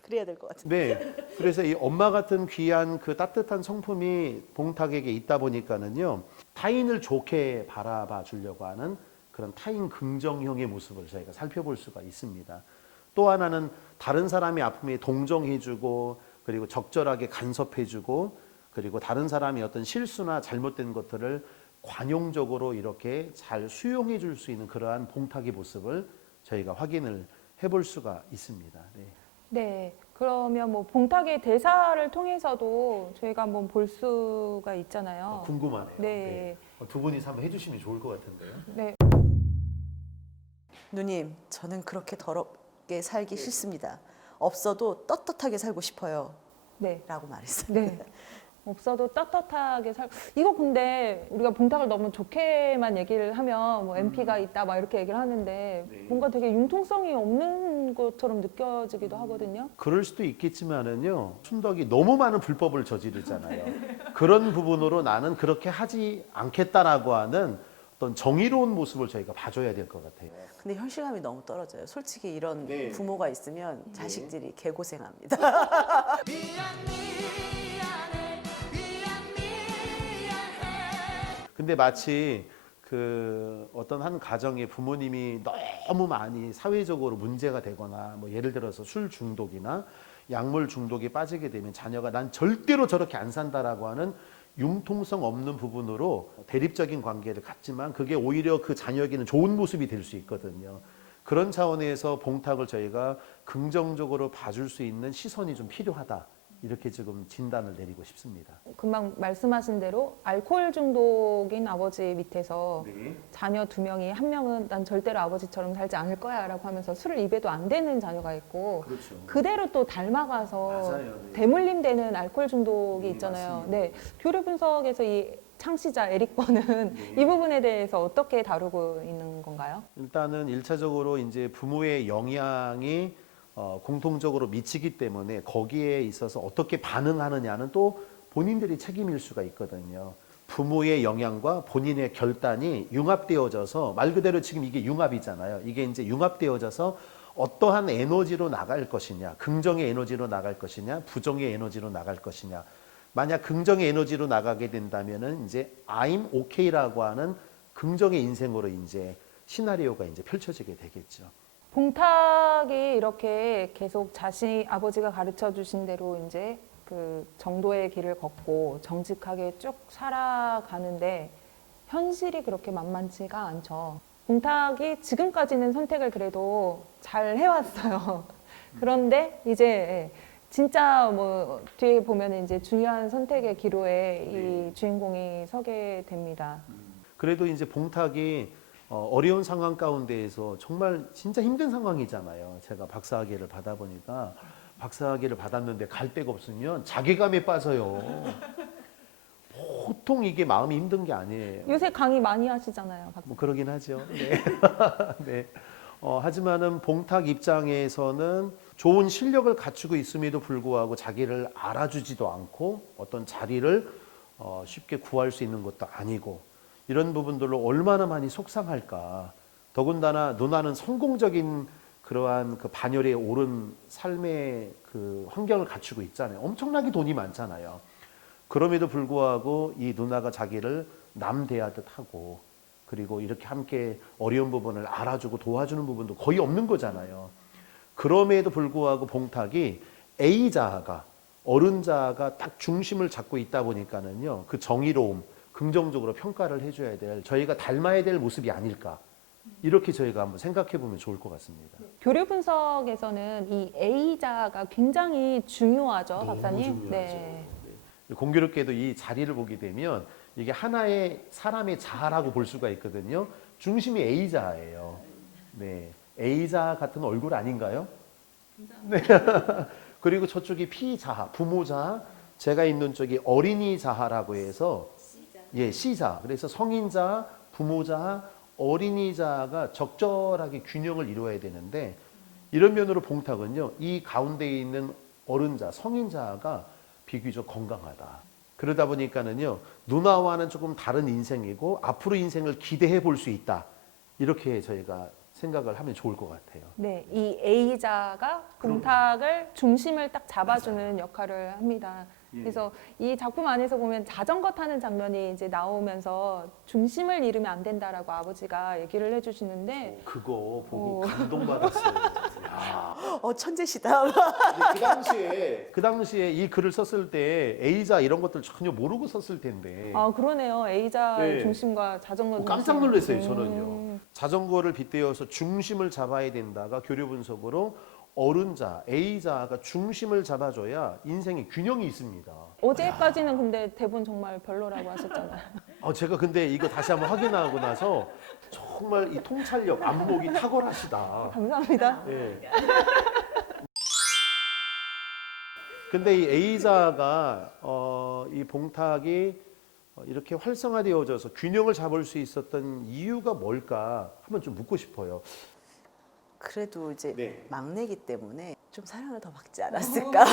그래야 될 것 같아요. 네. 그래서 이 엄마 같은 귀한 그 따뜻한 성품이 봉탁에게 있다 보니까는요. 타인을 좋게 바라봐 주려고 하는 그런 타인 긍정형의 모습을 저희가 살펴볼 수가 있습니다. 또 하나는 다른 사람의 아픔에 동정해주고 그리고 적절하게 간섭해주고 그리고 다른 사람이 어떤 실수나 잘못된 것들을 관용적으로 이렇게 잘 수용해 줄 수 있는 그러한 봉탁의 모습을 저희가 확인을 해볼 수가 있습니다. 네. 네, 그러면 뭐 봉탁의 대사를 통해서도 저희가 한번 볼 수가 있잖아요. 궁금하네요. 네. 두 분이서 한번 해주시면 좋을 것 같은데요. 네. 누님, 저는 그렇게 더럽게 살기 싫습니다. 없어도 떳떳하게 살고 싶어요. 네. 라고 말했어요. 네. 없어도 떳떳하게 살. 이거 근데 우리가 봉탁을 너무 좋게만 얘기를 하면 뭐 MP가 있다 막 이렇게 얘기를 하는데 네. 뭔가 되게 융통성이 없는 것처럼 느껴지기도 하거든요. 그럴 수도 있겠지만은요, 춘덕이 너무 많은 불법을 저지르잖아요. 그런 부분으로 나는 그렇게 하지 않겠다라고 하는 어떤 정의로운 모습을 저희가 봐줘야 될 것 같아요. 근데 현실감이 너무 떨어져요. 솔직히 이런 네. 부모가 있으면 자식들이 개고생합니다. 근데 마치 그 어떤 한 가정의 부모님이 너무 많이 사회적으로 문제가 되거나 뭐 예를 들어서 술 중독이나 약물 중독에 빠지게 되면 자녀가 난 절대로 저렇게 안 산다라고 하는 융통성 없는 부분으로 대립적인 관계를 갖지만 그게 오히려 그 자녀에게는 좋은 모습이 될 수 있거든요. 그런 차원에서 봉탁을 저희가 긍정적으로 봐줄 수 있는 시선이 좀 필요하다. 이렇게 지금 진단을 내리고 싶습니다. 금방 말씀하신 대로 알코올 중독인 아버지 밑에서 네. 자녀 2명이 한 명은 난 절대로 아버지처럼 살지 않을 거야 라고 하면서 술을 입에도 안 대는 자녀가 있고 그렇죠. 그대로 또 닮아가서 맞아요. 네. 대물림되는 알코올 중독이 네, 있잖아요. 맞습니다. 네, 교류 분석에서 이 창시자 에릭버는 네. 이 부분에 대해서 어떻게 다루고 있는 건가요? 일단은 1차적으로 이제 부모의 영향이 공통적으로 미치기 때문에 거기에 있어서 어떻게 반응하느냐는 또 본인들이 책임일 수가 있거든요. 부모의 영향과 본인의 결단이 융합되어져서 말 그대로 지금 이게 융합이잖아요. 이게 이제 융합되어져서 어떠한 에너지로 나갈 것이냐, 긍정의 에너지로 나갈 것이냐, 부정의 에너지로 나갈 것이냐. 만약 긍정의 에너지로 나가게 된다면은 이제 I'm okay라고 하는 긍정의 인생으로 이제 시나리오가 이제 펼쳐지게 되겠죠. 봉탁이 이렇게 계속 아버지가 가르쳐 주신 대로 이제 그 정도의 길을 걷고 정직하게 쭉 살아가는데 현실이 그렇게 만만치가 않죠. 봉탁이 지금까지는 선택을 그래도 잘 해왔어요. 그런데 이제 진짜 뭐 뒤에 보면 이제 중요한 선택의 기로에 이 주인공이 서게 됩니다. 그래도 이제 봉탁이 어려운 상황 가운데에서 정말 진짜 힘든 상황이잖아요. 제가 박사학위를 받아보니까 박사학위를 받았는데 갈 데가 없으면 자괴감에 빠져요. 보통 이게 마음이 힘든 게 아니에요. 요새 강의 많이 하시잖아요. 뭐 그러긴 하죠. 네. 네. 하지만은 봉탁 입장에서는 좋은 실력을 갖추고 있음에도 불구하고 자기를 알아주지도 않고 어떤 자리를 쉽게 구할 수 있는 것도 아니고 이런 부분들로 얼마나 많이 속상할까. 더군다나 누나는 성공적인 그러한 그 반열에 오른 삶의 그 환경을 갖추고 있잖아요. 엄청나게 돈이 많잖아요. 그럼에도 불구하고 이 누나가 자기를 남 대하듯 하고 그리고 이렇게 함께 어려운 부분을 알아주고 도와주는 부분도 거의 없는 거잖아요. 그럼에도 불구하고 봉탁이 A자가 어른자가 딱 중심을 잡고 있다 보니까는요. 그 정의로움, 긍정적으로 평가를 해줘야 될 저희가 닮아야 될 모습이 아닐까. 이렇게 저희가 한번 생각해 보면 좋을 것 같습니다. 교류 분석에서는 이 A자가 굉장히 중요하죠, 너무 박사님. 중요하죠. 네. 공교롭게도 이 자리를 보게 되면 이게 하나의 사람의 자아라고 볼 수가 있거든요. 중심이 A자예요. 네, A자 같은 얼굴 아닌가요? 네. 그리고 저쪽이 P자아, 부모자아, 제가 있는 쪽이 어린이 자아라고 해서 예, C자. 그래서 성인자, 부모자, 어린이자가 적절하게 균형을 이루어야 되는데 이런 면으로 봉탁은요. 이 가운데에 있는 어른자, 성인자가 비교적 건강하다. 그러다 보니까는요. 누나와는 조금 다른 인생이고 앞으로 인생을 기대해 볼 수 있다. 이렇게 저희가 생각을 하면 좋을 것 같아요. 네, 이 A자가 봉탁을 중심을 딱 잡아주는 역할을 합니다. 예. 그래서 이 작품 안에서 보면 자전거 타는 장면이 이제 나오면서 중심을 잃으면 안 된다라고 아버지가 얘기를 해주시는데 그거 보고 오. 감동받았어요. 야. 천재시다. 근데 그 당시에 이 글을 썼을 때 A자 이런 것들 전혀 모르고 썼을 텐데. 아 그러네요. A자 네. 중심과 자전거 중심. 깜짝 놀랐어요, 저는요. 자전거를 빗대어서 중심을 잡아야 된다가 교류 분석으로 어른자, A자가 중심을 잡아줘야 인생에 균형이 있습니다. 어제까지는 근데 대본 정말 별로라고 하셨잖아요. 제가 근데 이거 다시 한번 확인하고 나서 정말 이 통찰력, 안목이 탁월하시다. 감사합니다. 예. 근데 이 A자가 이 봉탁이 이렇게 활성화되어져서 균형을 잡을 수 있었던 이유가 뭘까 한번 좀 묻고 싶어요. 그래도 이제 네. 막내기 때문에 좀 사랑을 더 받지 않았을까.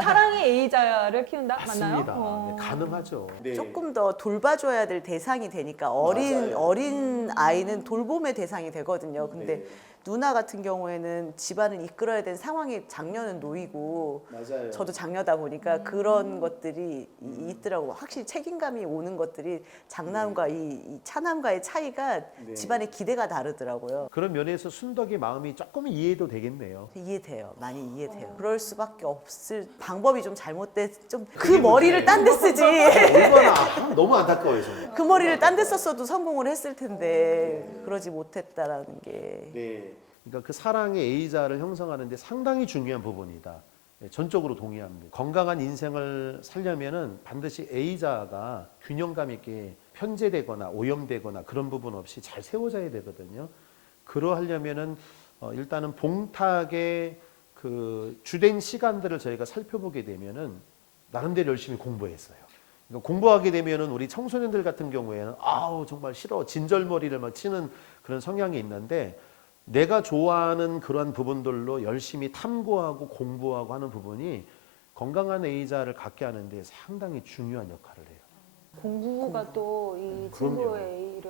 사랑의 A자를 키운다? 맞습니다. 맞나요? 네, 가능하죠. 조금 더 돌봐줘야 될 대상이 되니까 어린 아이는 돌봄의 대상이 되거든요. 근데 누나 같은 경우에는 집안을 이끌어야 되는 상황이 장녀는 노이고 맞아요. 저도 장녀다 보니까 그런 것들이 있더라고. 확실히 책임감이 오는 것들이 장남과 이 차남과의 차이가 집안의 기대가 다르더라고요. 그런 면에서 순덕의 마음이 조금 이해도 되겠네요. 이해돼요. 많이 이해돼요. 그럴 수밖에 없을 방법이 좀 잘못돼. 좀 그 머리를 딴 데 쓰지. 얼마나 너무 안타까워요, 정말. 그 머리를 딴 데 썼어도 성공을 했을 텐데 그러지 못했다라는 게. 네. 그러니까 그 사랑의 A자를 형성하는데 상당히 중요한 부분이다. 네, 전적으로 동의합니다. 건강한 인생을 살려면은 반드시 A자가 균형감 있게 편제되거나 오염되거나 그런 부분 없이 잘 세워져야 되거든요. 그러하려면은 일단은 봉탁의 그 주된 시간들을 저희가 살펴보게 되면은 나름대로 열심히 공부했어요. 그러니까 공부하게 되면은 우리 청소년들 같은 경우에는 아우 정말 싫어 진절머리를 막 치는 그런 성향이 있는데 내가 좋아하는 그런 부분들로 열심히 탐구하고 공부하고 하는 부분이 건강한 A자를 갖게 하는데 상당히 중요한 역할을 해요. 공부가 또 이 그럼요. 친구의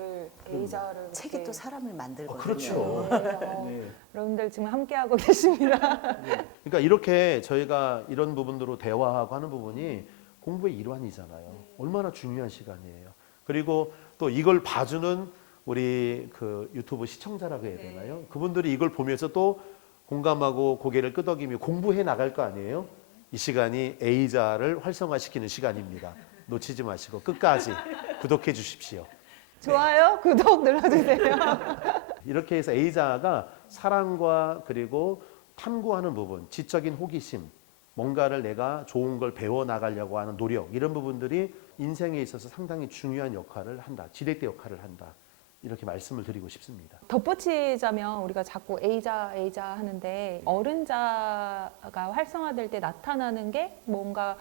A자를 책이 이렇게 또 사람을 만들거든요. 그렇죠. 네. 네. 여러분들 지금 함께하고 계십니다. 그러니까 이렇게 저희가 이런 부분으로 대화하고 하는 부분이 공부의 일환이잖아요. 얼마나 중요한 시간이에요. 그리고 또 이걸 봐주는 우리 그 유튜브 시청자라고 해야 되나요? 그분들이 이걸 보면서 또 공감하고 고개를 끄덕이며 공부해 나갈 거 아니에요? 이 시간이 A자를 활성화시키는 시간입니다. 놓치지 마시고 끝까지 구독해 주십시오. 좋아요, 구독 눌러주세요. 이렇게 해서 A자가 사랑과 그리고 탐구하는 부분, 지적인 호기심, 뭔가를 내가 좋은 걸 배워 나가려고 하는 노력 이런 부분들이 인생에 있어서 상당히 중요한 역할을 한다. 지렛대 역할을 한다. 이렇게 말씀을 드리고 싶습니다. 덧붙이자면 우리가 자꾸 A자 하는데 어른자가 활성화될 때 나타나는 게 뭔가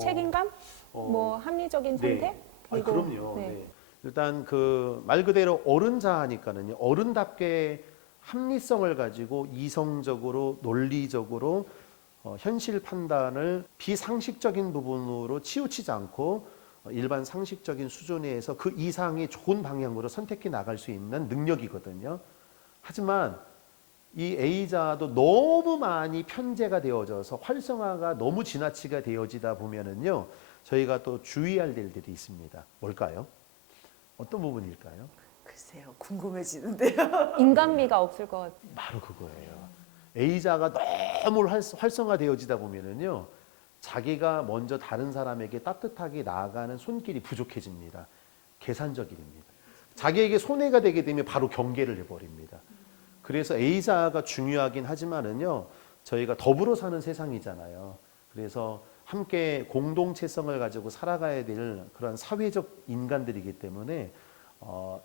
책임감, 뭐 합리적인 네. 선택, 그럼요. 네. 네. 일단 그 말 그대로 어른자 하니까는요. 어른답게 합리성을 가지고 이성적으로 논리적으로 현실 판단을 비상식적인 부분으로 치우치지 않고 일반 상식적인 수준에서 그 이상의 좋은 방향으로 선택해 나갈 수 있는 능력이거든요. 하지만 이 A자도 너무 많이 편제가 되어져서 활성화가 너무 지나치게 되어지다 보면은요. 저희가 또 주의할 일들이 있습니다. 뭘까요? 어떤 부분일까요? 글쎄요, 궁금해지는데요. 인간미가 없을 것 같아요. 바로 그거예요. A자가 너무 활성화되어지다 보면은요. 자기가 먼저 다른 사람에게 따뜻하게 나아가는 손길이 부족해집니다. 계산적 일입니다. 자기에게 손해가 되게 되면 바로 경계를 해버립니다. 그래서 A자가 중요하긴 하지만은요. 저희가 더불어 사는 세상이잖아요. 그래서 함께 공동체성을 가지고 살아가야 될 그런 사회적 인간들이기 때문에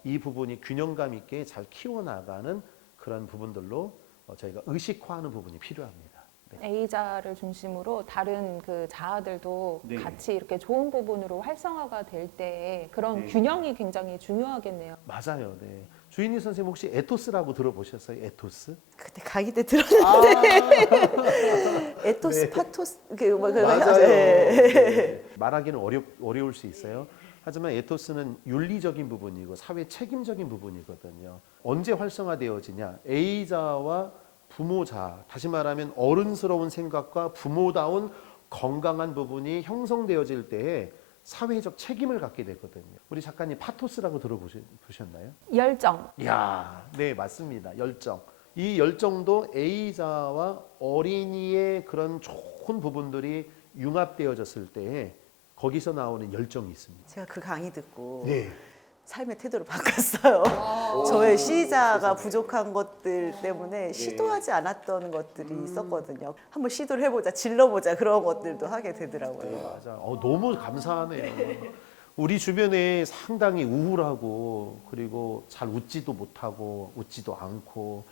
이 부분이 균형감 있게 잘 키워나가는 그런 부분들로 저희가 의식화하는 부분이 필요합니다. 네. A자를 중심으로 다른 그 자아들도 네. 같이 이렇게 좋은 부분으로 활성화가 될 때 그런 네. 균형이 굉장히 중요하겠네요. 맞아요. 네. 주인님 선생님 혹시 에토스라고 들어보셨어요? 에토스? 그때 강의 때 들었는데 에토스, 네. 파토스 그거 맞아요. 네. 네. 말하기는 어려울 수 있어요. 하지만 에토스는 윤리적인 부분이고 사회 책임적인 부분이거든요. 언제 활성화되어지냐? A자와 부모자, 다시 말하면 어른스러운 생각과 부모다운 건강한 부분이 형성되어질 때에 사회적 책임을 갖게 되거든요. 우리 작가님 파토스라고 들어보셨나요? 열정. 이야, 네, 맞습니다. 열정. 이 열정도 A자와 어린이의 그런 좋은 부분들이 융합되어졌을 때에 거기서 나오는 열정이 있습니다. 제가 그 강의 듣고 네. 삶의 태도를 바꿨어요. 저의 시자가 부족한 것들 때문에 시도하지 않았던 것들이 있었거든요. 한번 시도를 해보자, 질러보자 그런 것들도 하게 되더라고요. 네, 맞아. 너무 감사하네요. 우리 주변에 상당히 우울하고 그리고 잘 웃지도 못하고 웃지도 않고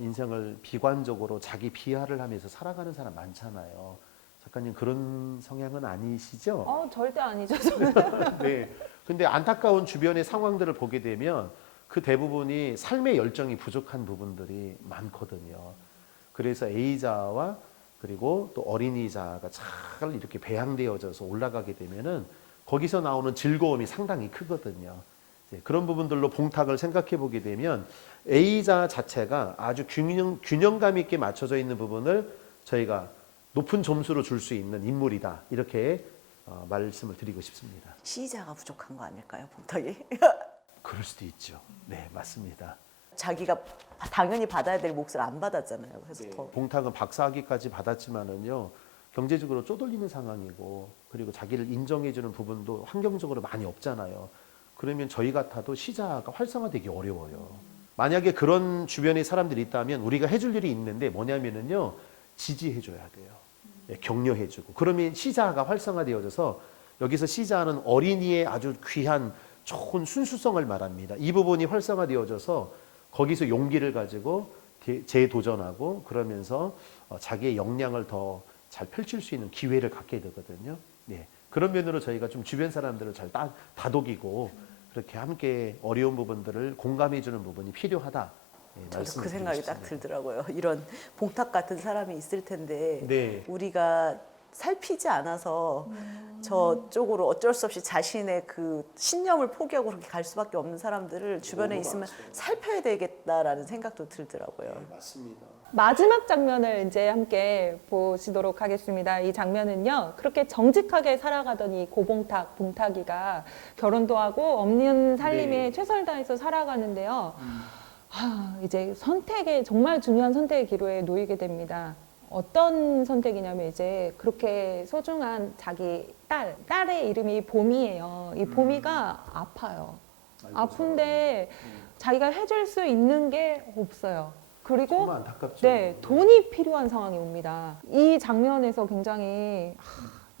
인생을 비관적으로 자기 비하를 하면서 살아가는 사람 많잖아요. 작가님 그런 성향은 아니시죠? 절대 아니죠. 저는. 네. 근데 안타까운 주변의 상황들을 보게 되면 그 대부분이 삶의 열정이 부족한 부분들이 많거든요. 그래서 A자와 그리고 또 어린이자가 잘 이렇게 배양되어져서 올라가게 되면은 거기서 나오는 즐거움이 상당히 크거든요. 그런 부분들로 봉탁을 생각해 보게 되면 A자 자체가 아주 균형감 있게 맞춰져 있는 부분을 저희가 높은 점수로 줄 수 있는 인물이다. 이렇게 말씀을 드리고 싶습니다. C자가 부족한 거 아닐까요, 봉탁이? 그럴 수도 있죠. 네, 맞습니다. 자기가 당연히 받아야 될 몫을 안 받았잖아요. 그래서 더 봉탁은 박사학위까지 받았지만은요, 경제적으로 쪼들리는 상황이고, 그리고 자기를 인정해주는 부분도 환경적으로 많이 없잖아요. 그러면 저희 같아도 시자가 활성화되기 어려워요. 만약에 그런 주변에 사람들이 있다면 우리가 해줄 일이 있는데 뭐냐면은요, 지지해줘야 돼요. 격려해주고. 그러면 시자가 활성화되어져서 여기서 시자는 어린이의 아주 귀한 좋은 순수성을 말합니다. 이 부분이 활성화되어져서 거기서 용기를 가지고 재도전하고 그러면서 자기의 역량을 더 잘 펼칠 수 있는 기회를 갖게 되거든요. 네. 그런 면으로 저희가 좀 주변 사람들을 잘 다독이고 그렇게 함께 어려운 부분들을 공감해주는 부분이 필요하다. 네, 저도 그 생각이 딱 들더라고요. 이런 봉탁 같은 사람이 있을 텐데 네. 우리가 살피지 않아서 저쪽으로 어쩔 수 없이 자신의 그 신념을 포기하고 그렇게 갈 수밖에 없는 사람들을 주변에 있으면 살펴야 되겠다라는 생각도 들더라고요. 맞습니다. 마지막 장면을 이제 함께 보시도록 하겠습니다. 이 장면은요, 그렇게 정직하게 살아가던 이 고봉탁, 봉탁이가 결혼도 하고 없는 살림에 네. 최선을 다해서 살아가는데요. 이제 선택에, 정말 중요한 선택의 기로에 놓이게 됩니다. 어떤 선택이냐면 이제 그렇게 소중한 자기 딸의 이름이 봄이에요. 이 봄이가 아파요. 아픈데 자기가 해줄 수 있는 게 없어요. 그리고 정말 안타깝죠. 네, 돈이 필요한 상황이 옵니다. 이 장면에서 굉장히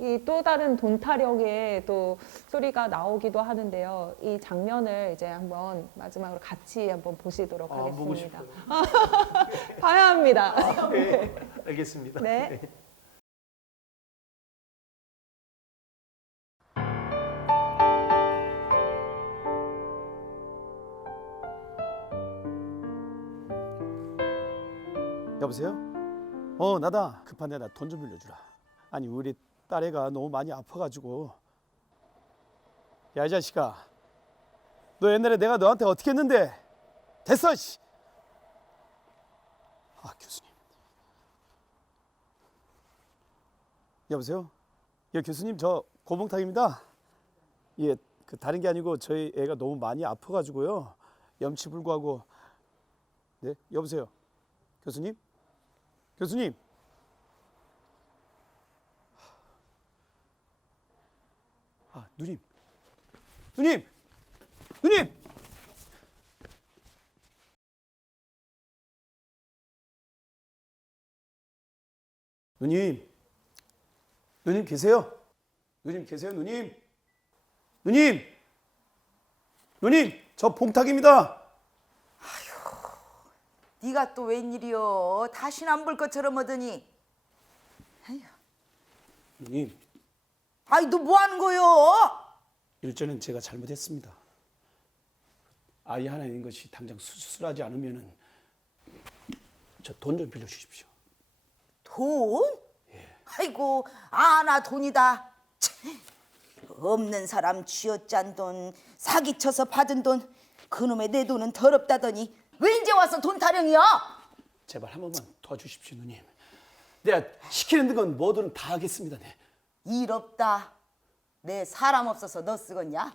이 또 다른 돈 타령의 또 소리가 나오기도 하는데요. 이 장면을 이제 한번 마지막으로 같이 한번 보시도록 보고 하겠습니다. 싶어요. 봐야 합니다. 네, 알겠습니다. 네. 여보세요? 나다. 급한데 나 돈 좀 빌려주라. 아니 우리 딸애가 너무 많이 아파가지고. 야 이 자식아, 너 옛날에 내가 너한테 어떻게 했는데? 됐어. 씨. 아 교수님. 여보세요? 예 교수님, 저 고봉탁입니다. 예, 그 다른 게 아니고 저희 애가 너무 많이 아파가지고요. 염치불구하고. 네, 여보세요? 교수님? 교수님. 아, 누님. 누님. 누님. 누님. 누님 계세요? 누님 계세요? 누님. 누님. 누님, 저 봉탁입니다. 네가 또 웬일이여? 다시는 안 볼 것처럼 하더니. 누님, 아이 너 뭐 하는 거요? 일전엔 제가 잘못했습니다. 아이 하나 있는 것이 당장 수술하지 않으면은 저 돈 좀 빌려주십시오. 돈? 아이고 아나 돈이다. 참, 없는 사람 쥐어짠 돈, 사기쳐서 받은 돈, 그놈의 내 돈은 더럽다더니 왜 이제 와서 돈 타령이야? 제발 한 번만 도와주십시오, 누님. 내가 시키는 건 뭐든 다 하겠습니다. 네. 일 없다. 내 사람 없어서 너 쓰겄냐?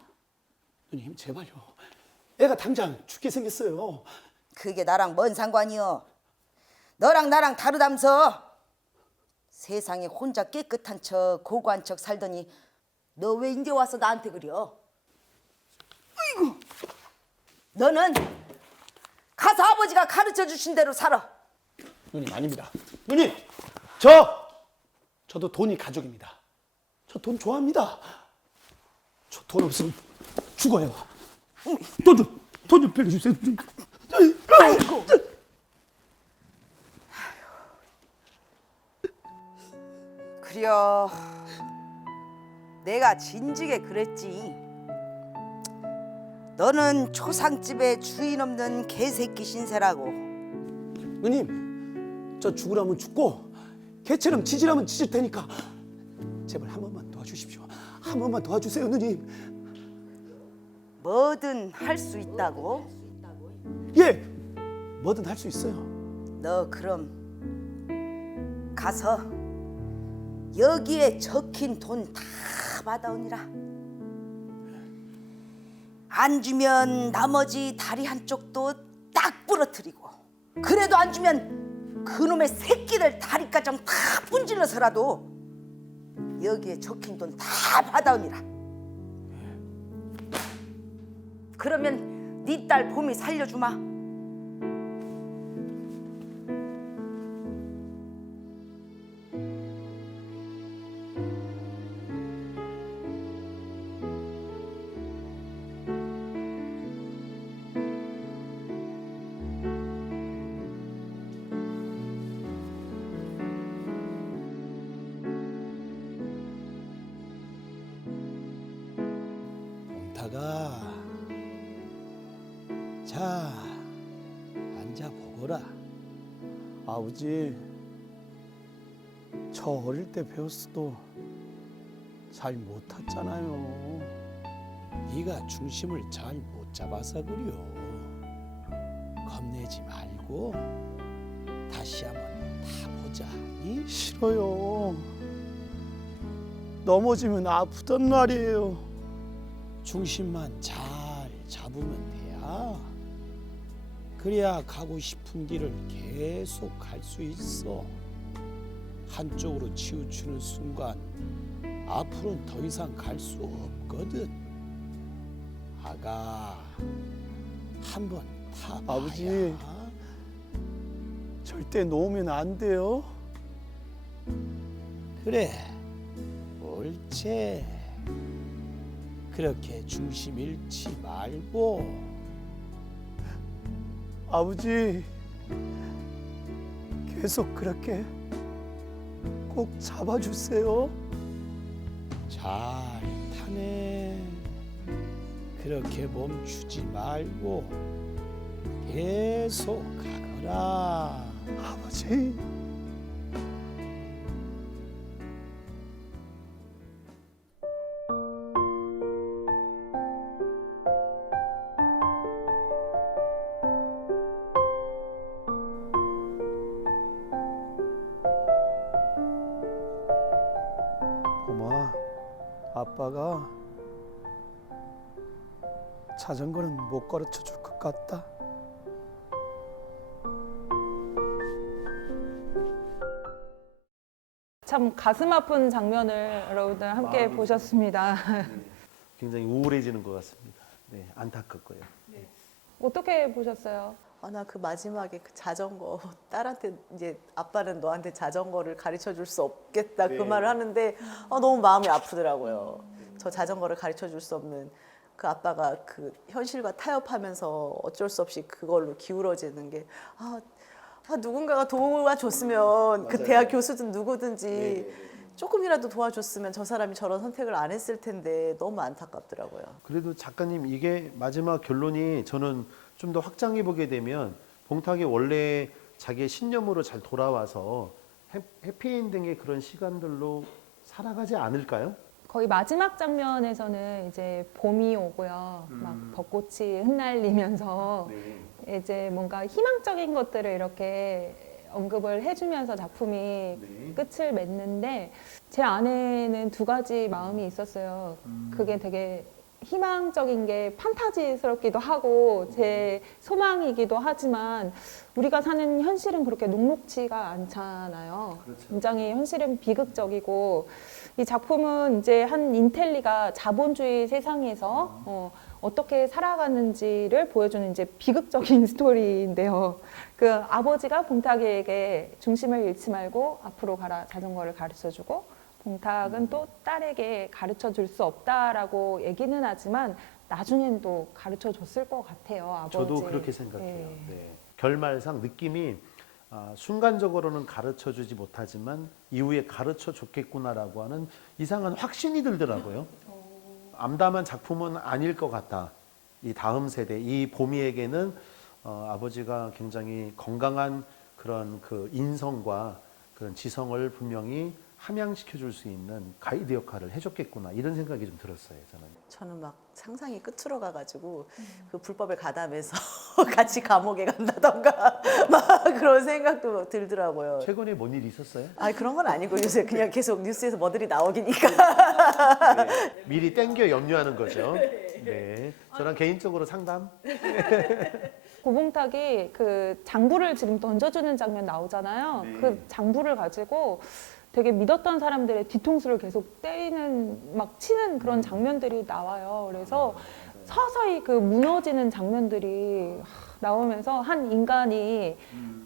누님 제발요. 애가 당장 죽게 생겼어요. 그게 나랑 뭔 상관이여? 너랑 나랑 다르담서. 세상에 혼자 깨끗한 척 고고한 척 살더니 너 왜 이제 와서 나한테 그려? 아이고, 너는 가서 아버지가 가르쳐 주신 대로 살아. 누님 아닙니다. 누님, 저도 돈이 가족입니다. 저 돈 좋아합니다. 저 돈 없으면 죽어요. 돈 좀 빌려주세요. 그 그려. 내가 진즉에 그랬지. 너는 초상집에 주인 없는 개새끼 신세라고. 누님, 저 죽으라면 죽고 개처럼 지지라면 지질 테니까 제발 한 번만 도와주십시오. 한 번만 도와주세요, 누님. 뭐든 할 수 있다고. 예, 뭐든 할 수 있어요. 너 그럼 가서 여기에 적힌 돈 다 받아오니라. 안 주면 나머지 다리 한쪽도 딱 부러뜨리고, 그래도 안 주면 그놈의 새끼들 다리가정 다 분질러서라도 여기에 적힌 돈 다 받아오니라. 그러면 네 딸 봄이 살려주마. 봉타가, 자, 앉아 보거라. 아버지, 저 어릴 때 배웠어도 잘 못 탔잖아요. 네가 중심을 잘 못 잡아서 그려. 겁내지 말고 다시 한번 타보자. 이? 싫어요. 넘어지면 아프단 말이에요. 중심만 잘 잡으면 돼야. 그래야 가고 싶은 길을 계속 갈 수 있어. 한쪽으로 치우치는 순간 앞으로는 더 이상 갈 수 없거든. 아가, 한번 타봐야. 아버지, 절대 놓으면 안 돼요. 그래, 옳지. 그렇게 중심 잃지 말고. 아버지, 계속 그렇게 꼭 잡아주세요. 잘 타네. 그렇게 멈추지 말고 계속 가거라. 아버지. 봄아, 아빠가 자전거는 못 가르쳐 줄 것 같다. 참 가슴 아픈 장면을 여러분들 함께 보셨습니다. 굉장히 우울해지는 것 같습니다. 네, 안타깝고요. 어떻게 보셨어요? 아, 나 그 마지막에 그 자전거 딸한테 이제 아빠는 너한테 자전거를 가르쳐 줄 수 없겠다 그 말을 하는데 너무 마음이 아프더라고요. 저 자전거를 가르쳐 줄 수 없는 그 아빠가 그 현실과 타협하면서 어쩔 수 없이 그걸로 기울어지는 게 누군가가 도와줬으면 그 대학 교수든 누구든지 조금이라도 도와줬으면 저 사람이 저런 선택을 안 했을 텐데 너무 안타깝더라고요. 그래도 작가님 이게 마지막 결론이 저는 좀 더 확장해 보게 되면 봉탁이 원래 자기의 신념으로 잘 돌아와서 해피엔딩의 그런 시간들로 살아가지 않을까요? 거의 마지막 장면에서는 이제 봄이 오고요. 막 벚꽃이 흩날리면서 이제 뭔가 희망적인 것들을 이렇게 언급을 해주면서 작품이 끝을 맺는데 제 안에는 두 가지 마음이 있었어요. 그게 되게 희망적인 게 판타지스럽기도 하고 제 소망이기도 하지만 우리가 사는 현실은 그렇게 녹록지가 않잖아요. 그렇죠. 굉장히 현실은 비극적이고 이 작품은 이제 한 인텔리가 자본주의 세상에서 어떻게 살아가는지를 보여주는 이제 비극적인 스토리인데요. 그 아버지가 봉탁에게 중심을 잃지 말고 앞으로 가라 자전거를 가르쳐주고 봉탁은 또 딸에게 가르쳐 줄 수 없다라고 얘기는 하지만 나중엔 또 가르쳐 줬을 것 같아요. 아버지. 저도 그렇게 생각해요. 네. 네. 결말상 느낌이 순간적으로는 가르쳐 주지 못하지만 이후에 가르쳐 줬겠구나라고 하는 이상한 확신이 들더라고요. 암담한 작품은 아닐 것 같다. 이 다음 세대, 이 보미에게는 아버지가 굉장히 건강한 그런 그 인성과 그런 지성을 분명히 함양시켜 줄 수 있는 가이드 역할을 해줬겠구나 이런 생각이 좀 들었어요. 저는 막 상상이 끝으로 가가지고 그 불법을 가담해서 같이 감옥에 간다던가 막 그런 생각도 들더라고요. 최근에 뭔 일 있었어요? 아 그런 건 아니고 요새 그냥 계속 뉴스에서 뭐들이 나오기니까. 네, 미리 땡겨 염려하는 거죠. 네, 저랑 개인적으로 상담. 고봉탁이 그 장부를 지금 던져주는 장면 나오잖아요. 네. 그 장부를 가지고 되게 믿었던 사람들의 뒤통수를 계속 때리는 막 치는 그런 장면들이 나와요. 그래서 서서히 그 무너지는 장면들이 나오면서 한 인간이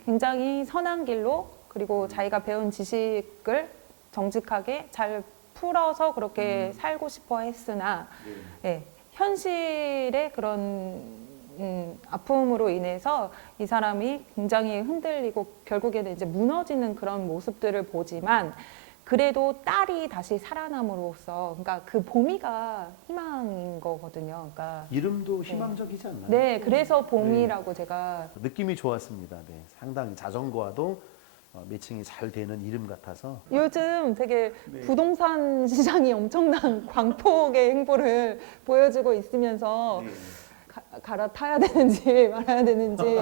굉장히 선한 길로 그리고 자기가 배운 지식을 정직하게 잘 풀어서 그렇게 살고 싶어 했으나 예, 현실의 그런 아픔으로 인해서 이 사람이 굉장히 흔들리고 결국에는 이제 무너지는 그런 모습들을 보지만 그래도 딸이 다시 살아남으로써 그러니까 그 보미가 희망인 거거든요. 그러니까 이름도 희망적이지 않나요? 네, 그래서 봄이라고 제가 느낌이 좋았습니다. 네, 상당히 자전거와도 매칭이 잘 되는 이름 같아서. 요즘 되게 부동산 시장이 엄청난 광폭의 행보를 보여주고 있으면서 갈아타야 되는지 말아야 되는지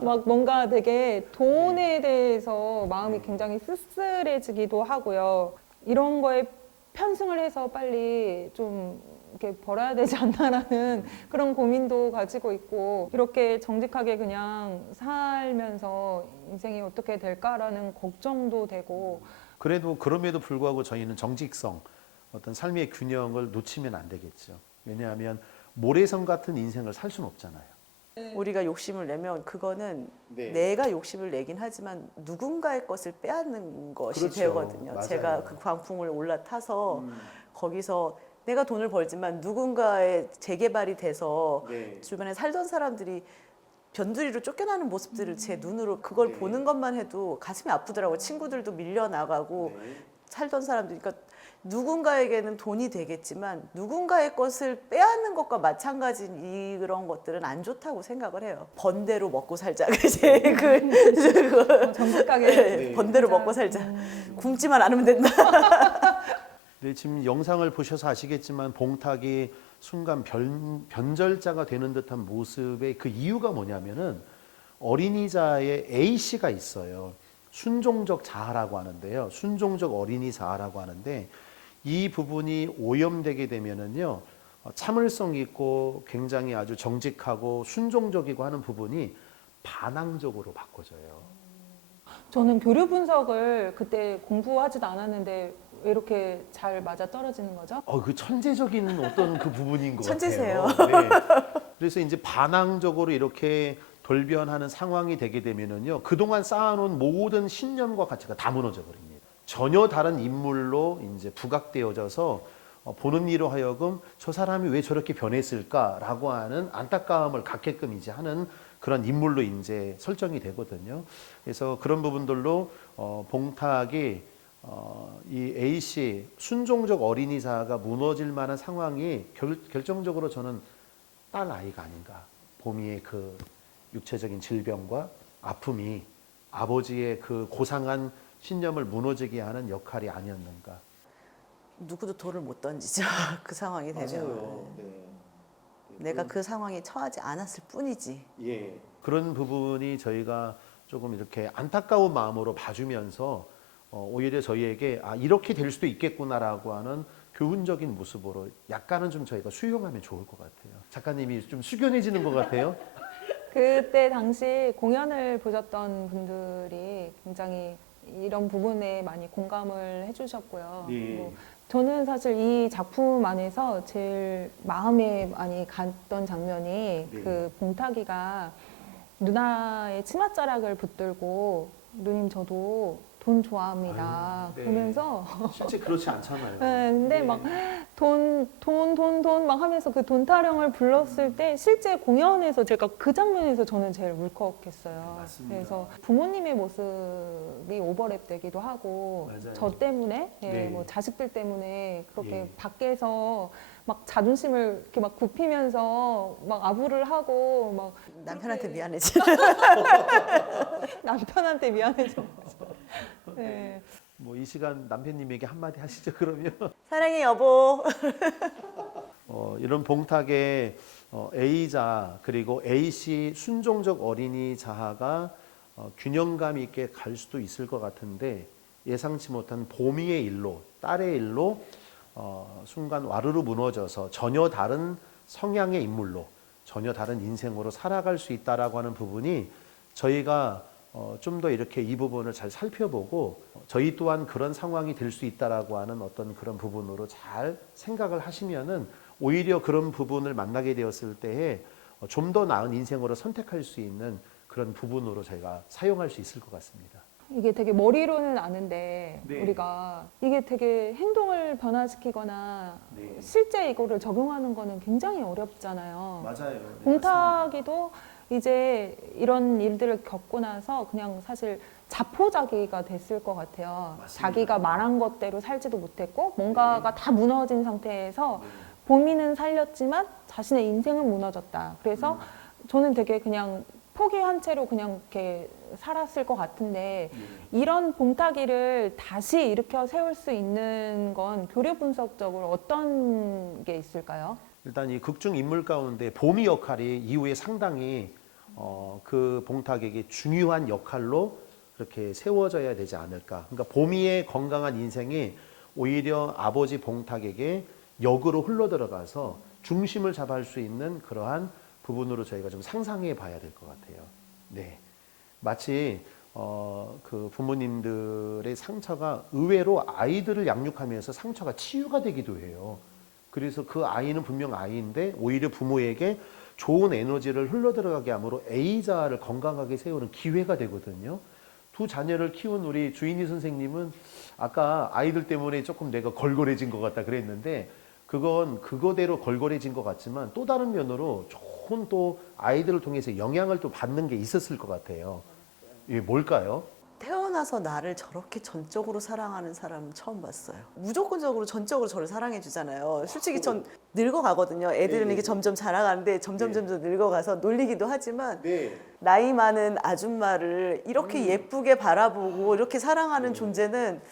막 뭔가 되게 돈에 대해서 마음이 굉장히 쓸쓸해지기도 하고요. 이런 거에 편승을 해서 빨리 좀 이렇게 벌어야 되지 않나라는 그런 고민도 가지고 있고 이렇게 정직하게 그냥 살면서 인생이 어떻게 될까라는 걱정도 되고 그래도 그럼에도 불구하고 저희는 정직성, 어떤 삶의 균형을 놓치면 안 되겠죠. 왜냐하면 모래성 같은 인생을 살 수는 없잖아요. 우리가 욕심을 내면 그거는 네. 내가 욕심을 내긴 하지만 누군가의 것을 빼앗는 것이 그렇죠. 되거든요. 맞아요. 제가 그 광풍을 올라타서 거기서 내가 돈을 벌지만 누군가의 재개발이 돼서 네. 주변에 살던 사람들이 변두리로 쫓겨나는 모습들을 제 눈으로 그걸 네. 보는 것만 해도 가슴이 아프더라고요. 친구들도 밀려나가고 살던 사람들, 그러니까 누군가에게는 돈이 되겠지만 누군가의 것을 빼앗는 것과 마찬가지인 이런 것들은 안 좋다고 생각을 해요. 번대로 먹고 살자. 그제 정직하게 번대로 먹고 살자. 굶지만 않으면 된다. 네, 지금 영상을 보셔서 아시겠지만 봉탁이 순간 변절자가 되는 듯한 모습의 그 이유가 뭐냐면은 어린이자의 A씨가 있어요. 순종적 자아라고 하는데요. 순종적 어린이 자아라고 하는데 이 부분이 오염되게 되면은요. 참을성 있고 굉장히 아주 정직하고 순종적이고 하는 부분이 반항적으로 바꿔져요. 저는 교류 분석을 그때 공부하지도 않았는데 왜 이렇게 잘 맞아 떨어지는 거죠? 그 천재적인 어떤 그 부분인 것 천재세요. 같아요. 네. 그래서 이제 반항적으로 이렇게 돌변하는 상황이 되게 되면은요, 그동안 쌓아놓은 모든 신념과 가치가 다 무너져 버립니다. 전혀 다른 인물로 이제 부각되어져서 보는 이로 하여금 저 사람이 왜 저렇게 변했을까라고 하는 안타까움을 갖게끔 이제 하는 그런 인물로 이제 설정이 되거든요. 그래서 그런 부분들로 봉탁이 이 A 씨 순종적 어린이사가 무너질 만한 상황이 결정적으로 저는 딸 아이가 아닌가. 보미의 그 육체적인 질병과 아픔이 아버지의 그 고상한 신념을 무너지게 하는 역할이 아니었는가. 누구도 돌을 못 던지죠. 그 상황이 되면. 내가 그 상황에 처하지 않았을 뿐이지. 예. 그런 부분이 저희가 조금 이렇게 안타까운 마음으로 봐주면서 오히려 저희에게 이렇게 될 수도 있겠구나라고 하는 교훈적인 모습으로 약간은 좀 저희가 수용하면 좋을 것 같아요. 작가님이 좀 숙연해지는 것 같아요. 그때 당시 공연을 보셨던 분들이 굉장히 이런 부분에 많이 공감을 해주셨고요. 뭐 저는 사실 이 작품 안에서 제일 마음에 많이 갔던 장면이 그 봉탁이가 누나의 치맛자락을 붙들고 누님 저도 돈 좋아합니다. 아유, 네. 그러면서 실제 그렇지 않잖아요. 네, 근데 네. 막 돈 막 하면서 그 돈 타령을 불렀을 때 실제 공연에서 제가 그 장면에서 저는 제일 울컥했어요. 맞습니다. 그래서 부모님의 모습이 오버랩 되기도 하고 맞아요. 저 때문에 예, 네. 뭐 자식들 때문에 그렇게 예. 밖에서 막 자존심을 이렇게 막 굽히면서 막 아부를 하고 막 남편한테 미안해지. 남편한테 미안해져. 네. 뭐 이 시간 남편님에게 한마디 하시죠 그러면. 사랑해 여보. 이런 봉탁의 A자 그리고 A씨 순종적 어린이 자아가 균형감 있게 갈 수도 있을 것 같은데 예상치 못한 보미의 일로 딸의 일로 순간 와르르 무너져서 전혀 다른 성향의 인물로 전혀 다른 인생으로 살아갈 수 있다라고 하는 부분이 저희가 좀 더 이렇게 이 부분을 잘 살펴보고 저희 또한 그런 상황이 될 수 있다라고 하는 어떤 그런 부분으로 잘 생각을 하시면은 오히려 그런 부분을 만나게 되었을 때에 좀 더 나은 인생으로 선택할 수 있는 그런 부분으로 저희가 사용할 수 있을 것 같습니다. 이게 되게 머리로는 아는데 네. 우리가 이게 되게 행동을 변화시키거나 네. 실제 이거를 적용하는 거는 굉장히 어렵잖아요. 맞아요. 봉타기도 이제 이런 일들을 겪고 나서 그냥 사실 자포자기가 됐을 것 같아요. 맞습니다. 자기가 말한 것대로 살지도 못했고 뭔가가 다 무너진 상태에서 네. 보미는 살렸지만 자신의 인생은 무너졌다. 그래서 저는 되게 그냥 포기한 채로 그냥 이렇게 살았을 것 같은데 이런 봉타기를 다시 일으켜 세울 수 있는 건 교류 분석적으로 어떤 게 있을까요? 일단 이 극중 인물 가운데 보미 역할이 이후에 상당히 그 봉탁에게 중요한 역할로 그렇게 세워져야 되지 않을까. 그러니까 보미의 건강한 인생이 오히려 아버지 봉탁에게 역으로 흘러들어가서 중심을 잡을 수 있는 그러한 부분으로 저희가 좀 상상해 봐야 될 것 같아요. 네, 마치 그 부모님들의 상처가 의외로 아이들을 양육하면서 상처가 치유가 되기도 해요. 그래서 그 아이는 분명 아이인데 오히려 부모에게 좋은 에너지를 흘러들어가게 함으로 A자를 건강하게 세우는 기회가 되거든요. 두 자녀를 키운 우리 주인희 선생님은 아까 아이들 때문에 조금 내가 걸걸해진 것 같다 그랬는데 그건 그거대로 걸걸해진 것 같지만 또 다른 면으로 좋은 또 아이들을 통해서 영향을 또 받는 게 있었을 것 같아요. 이게 뭘까요? 태어나서 나를 저렇게 전적으로 사랑하는 사람은 처음 봤어요. 무조건적으로 전적으로 저를 사랑해 주잖아요. 솔직히 전 늙어가거든요. 애들은 이게 점점 자라가는데 점점 늙어가서 놀리기도 하지만 나이 많은 아줌마를 이렇게 예쁘게 바라보고 이렇게 사랑하는 존재는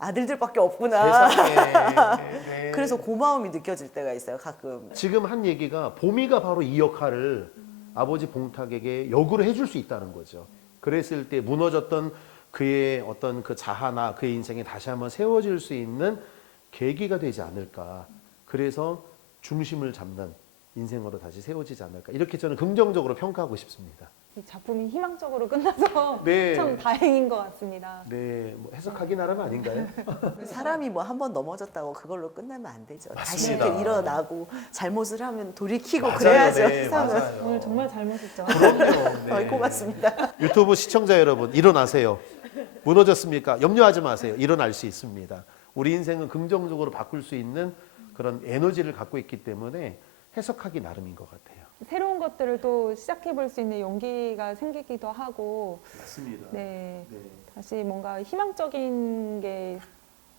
아들들밖에 없구나. 세상에. 그래서 고마움이 느껴질 때가 있어요. 가끔. 지금 한 얘기가 보미가 바로 이 역할을 아버지 봉탁에게 역으로 해줄 수 있다는 거죠. 그랬을 때 무너졌던 그의 어떤 그 자아나 그의 인생이 다시 한번 세워질 수 있는 계기가 되지 않을까. 그래서 중심을 잡는 인생으로 다시 세워지지 않을까. 이렇게 저는 긍정적으로 평가하고 싶습니다. 이 작품이 희망적으로 끝나서 네. 참 다행인 것 같습니다. 네, 뭐 해석하기 나름 아닌가요? 사람이 뭐 한 번 넘어졌다고 그걸로 끝나면 안 되죠. 다시 맞습니다. 이렇게 일어나고 잘못을 하면 돌이키고 맞아요. 그래야죠. 네, 세상은. 맞아요. 오늘 정말 잘못했죠. 그럼요. 고맙습니다. 유튜브 시청자 여러분 일어나세요. 무너졌습니까? 염려하지 마세요. 일어날 수 있습니다. 우리 인생은 긍정적으로 바꿀 수 있는 그런 에너지를 갖고 있기 때문에 해석하기 나름인 것 같아요. 새로운 것들을 또 시작해 볼 수 있는 용기가 생기기도 하고 맞습니다. 네, 다시 뭔가 희망적인 게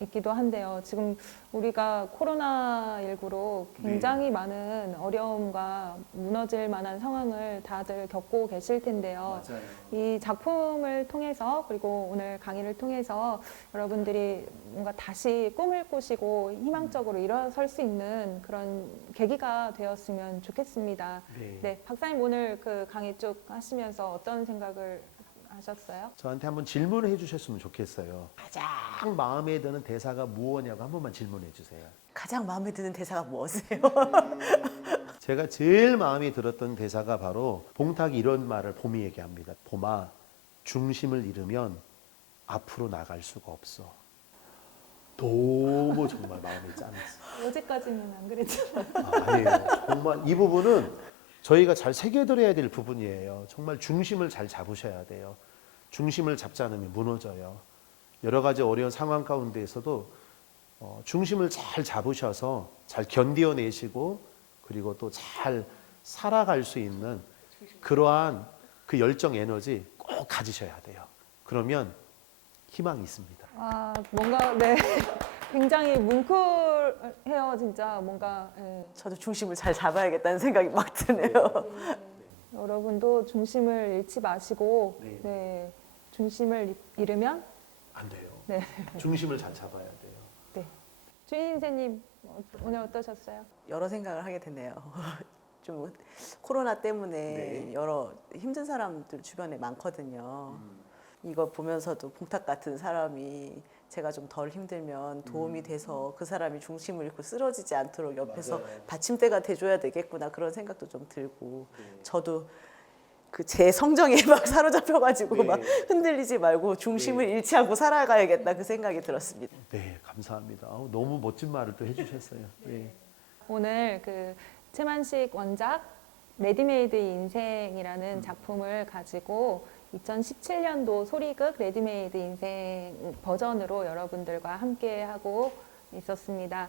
있기도 한데요. 지금 우리가 코로나19로 굉장히 많은 어려움과 무너질 만한 상황을 다들 겪고 계실 텐데요. 맞아요. 이 작품을 통해서 그리고 오늘 강의를 통해서 여러분들이 뭔가 다시 꿈을 꾸시고 희망적으로 일어설 수 있는 그런 계기가 되었으면 좋겠습니다. 네. 네, 박사님 오늘 그 강의 쭉 하시면서 어떤 생각을 하셨어요? 저한테 한번 질문을 해주셨으면 좋겠어요. 가장 마음에 드는 대사가 무엇냐고 한 번만 질문해 주세요. 가장 마음에 드는 대사가 무엇이에요? 제가 제일 마음에 들었던 대사가 바로 봉탁이 이런 말을 봄이에게 합니다. 봄아, 중심을 잃으면 앞으로 나갈 수가 없어. 너무 정말 마음이 짠했어요. 어제까지는 안 그랬잖아요. 아니에요. 정말 이 부분은 저희가 잘 새겨들어야 될 부분이에요. 정말 중심을 잘 잡으셔야 돼요. 중심을 잡지 않으면 무너져요. 여러 가지 어려운 상황 가운데에서도 중심을 잘 잡으셔서 잘 견뎌내시고 그리고 또 잘 살아갈 수 있는 그러한 그 열정 에너지 꼭 가지셔야 돼요. 그러면 희망이 있습니다. 아, 뭔가 네. 굉장히 뭉클해요, 진짜. 뭔가 예. 저도 중심을 잘 잡아야겠다는 생각이 막 드네요. 여러분도 중심을 잃지 마시고 네. 네. 중심을 잃으면 안 돼요. 네. 중심을 잘 잡아야 돼요. 네. 주인 선생님 오늘 어떠셨어요? 여러 생각을 하게 되네요. 좀 코로나 때문에 네. 여러 힘든 사람들 주변에 많거든요. 이거 보면서도 봉탁 같은 사람이 제가 좀 덜 힘들면 도움이 돼서 그 사람이 중심을 잃고 쓰러지지 않도록 옆에서 맞아요. 받침대가 돼줘야 되겠구나 그런 생각도 좀 들고 저도 그 제 성정에 막 사로잡혀가지고 네. 막 흔들리지 말고 중심을 잃지 않고 살아가야겠다 그 생각이 들었습니다. 네, 감사합니다. 너무 멋진 말을 또 해주셨어요. 네. 오늘 그 최만식 원작 레디메이드의 인생이라는 작품을 가지고 2017년도 소리극 레디메이드 인생 버전으로 여러분들과 함께 하고 있었습니다.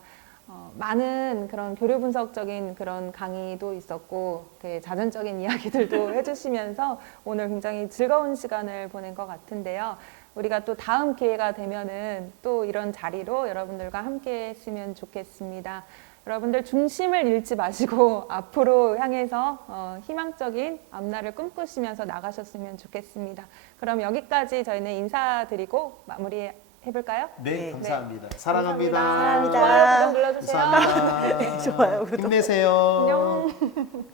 많은 그런 교류 분석적인 그런 강의도 있었고 자전적인 이야기들도 해주시면서 오늘 굉장히 즐거운 시간을 보낸 것 같은데요. 우리가 또 다음 기회가 되면은 또 이런 자리로 여러분들과 함께 했으면 좋겠습니다. 여러분들 중심을 잃지 마시고 앞으로 향해서 희망적인 앞날을 꿈꾸시면서 나가셨으면 좋겠습니다. 그럼 여기까지 저희는 인사드리고 마무리 해볼까요? 네, 네. 감사합니다. 사랑합니다. 사랑합니다. 좋아요, 구독 눌러주세요. 감사합니다. 네, 좋아요, 구독. 힘내세요. 안녕.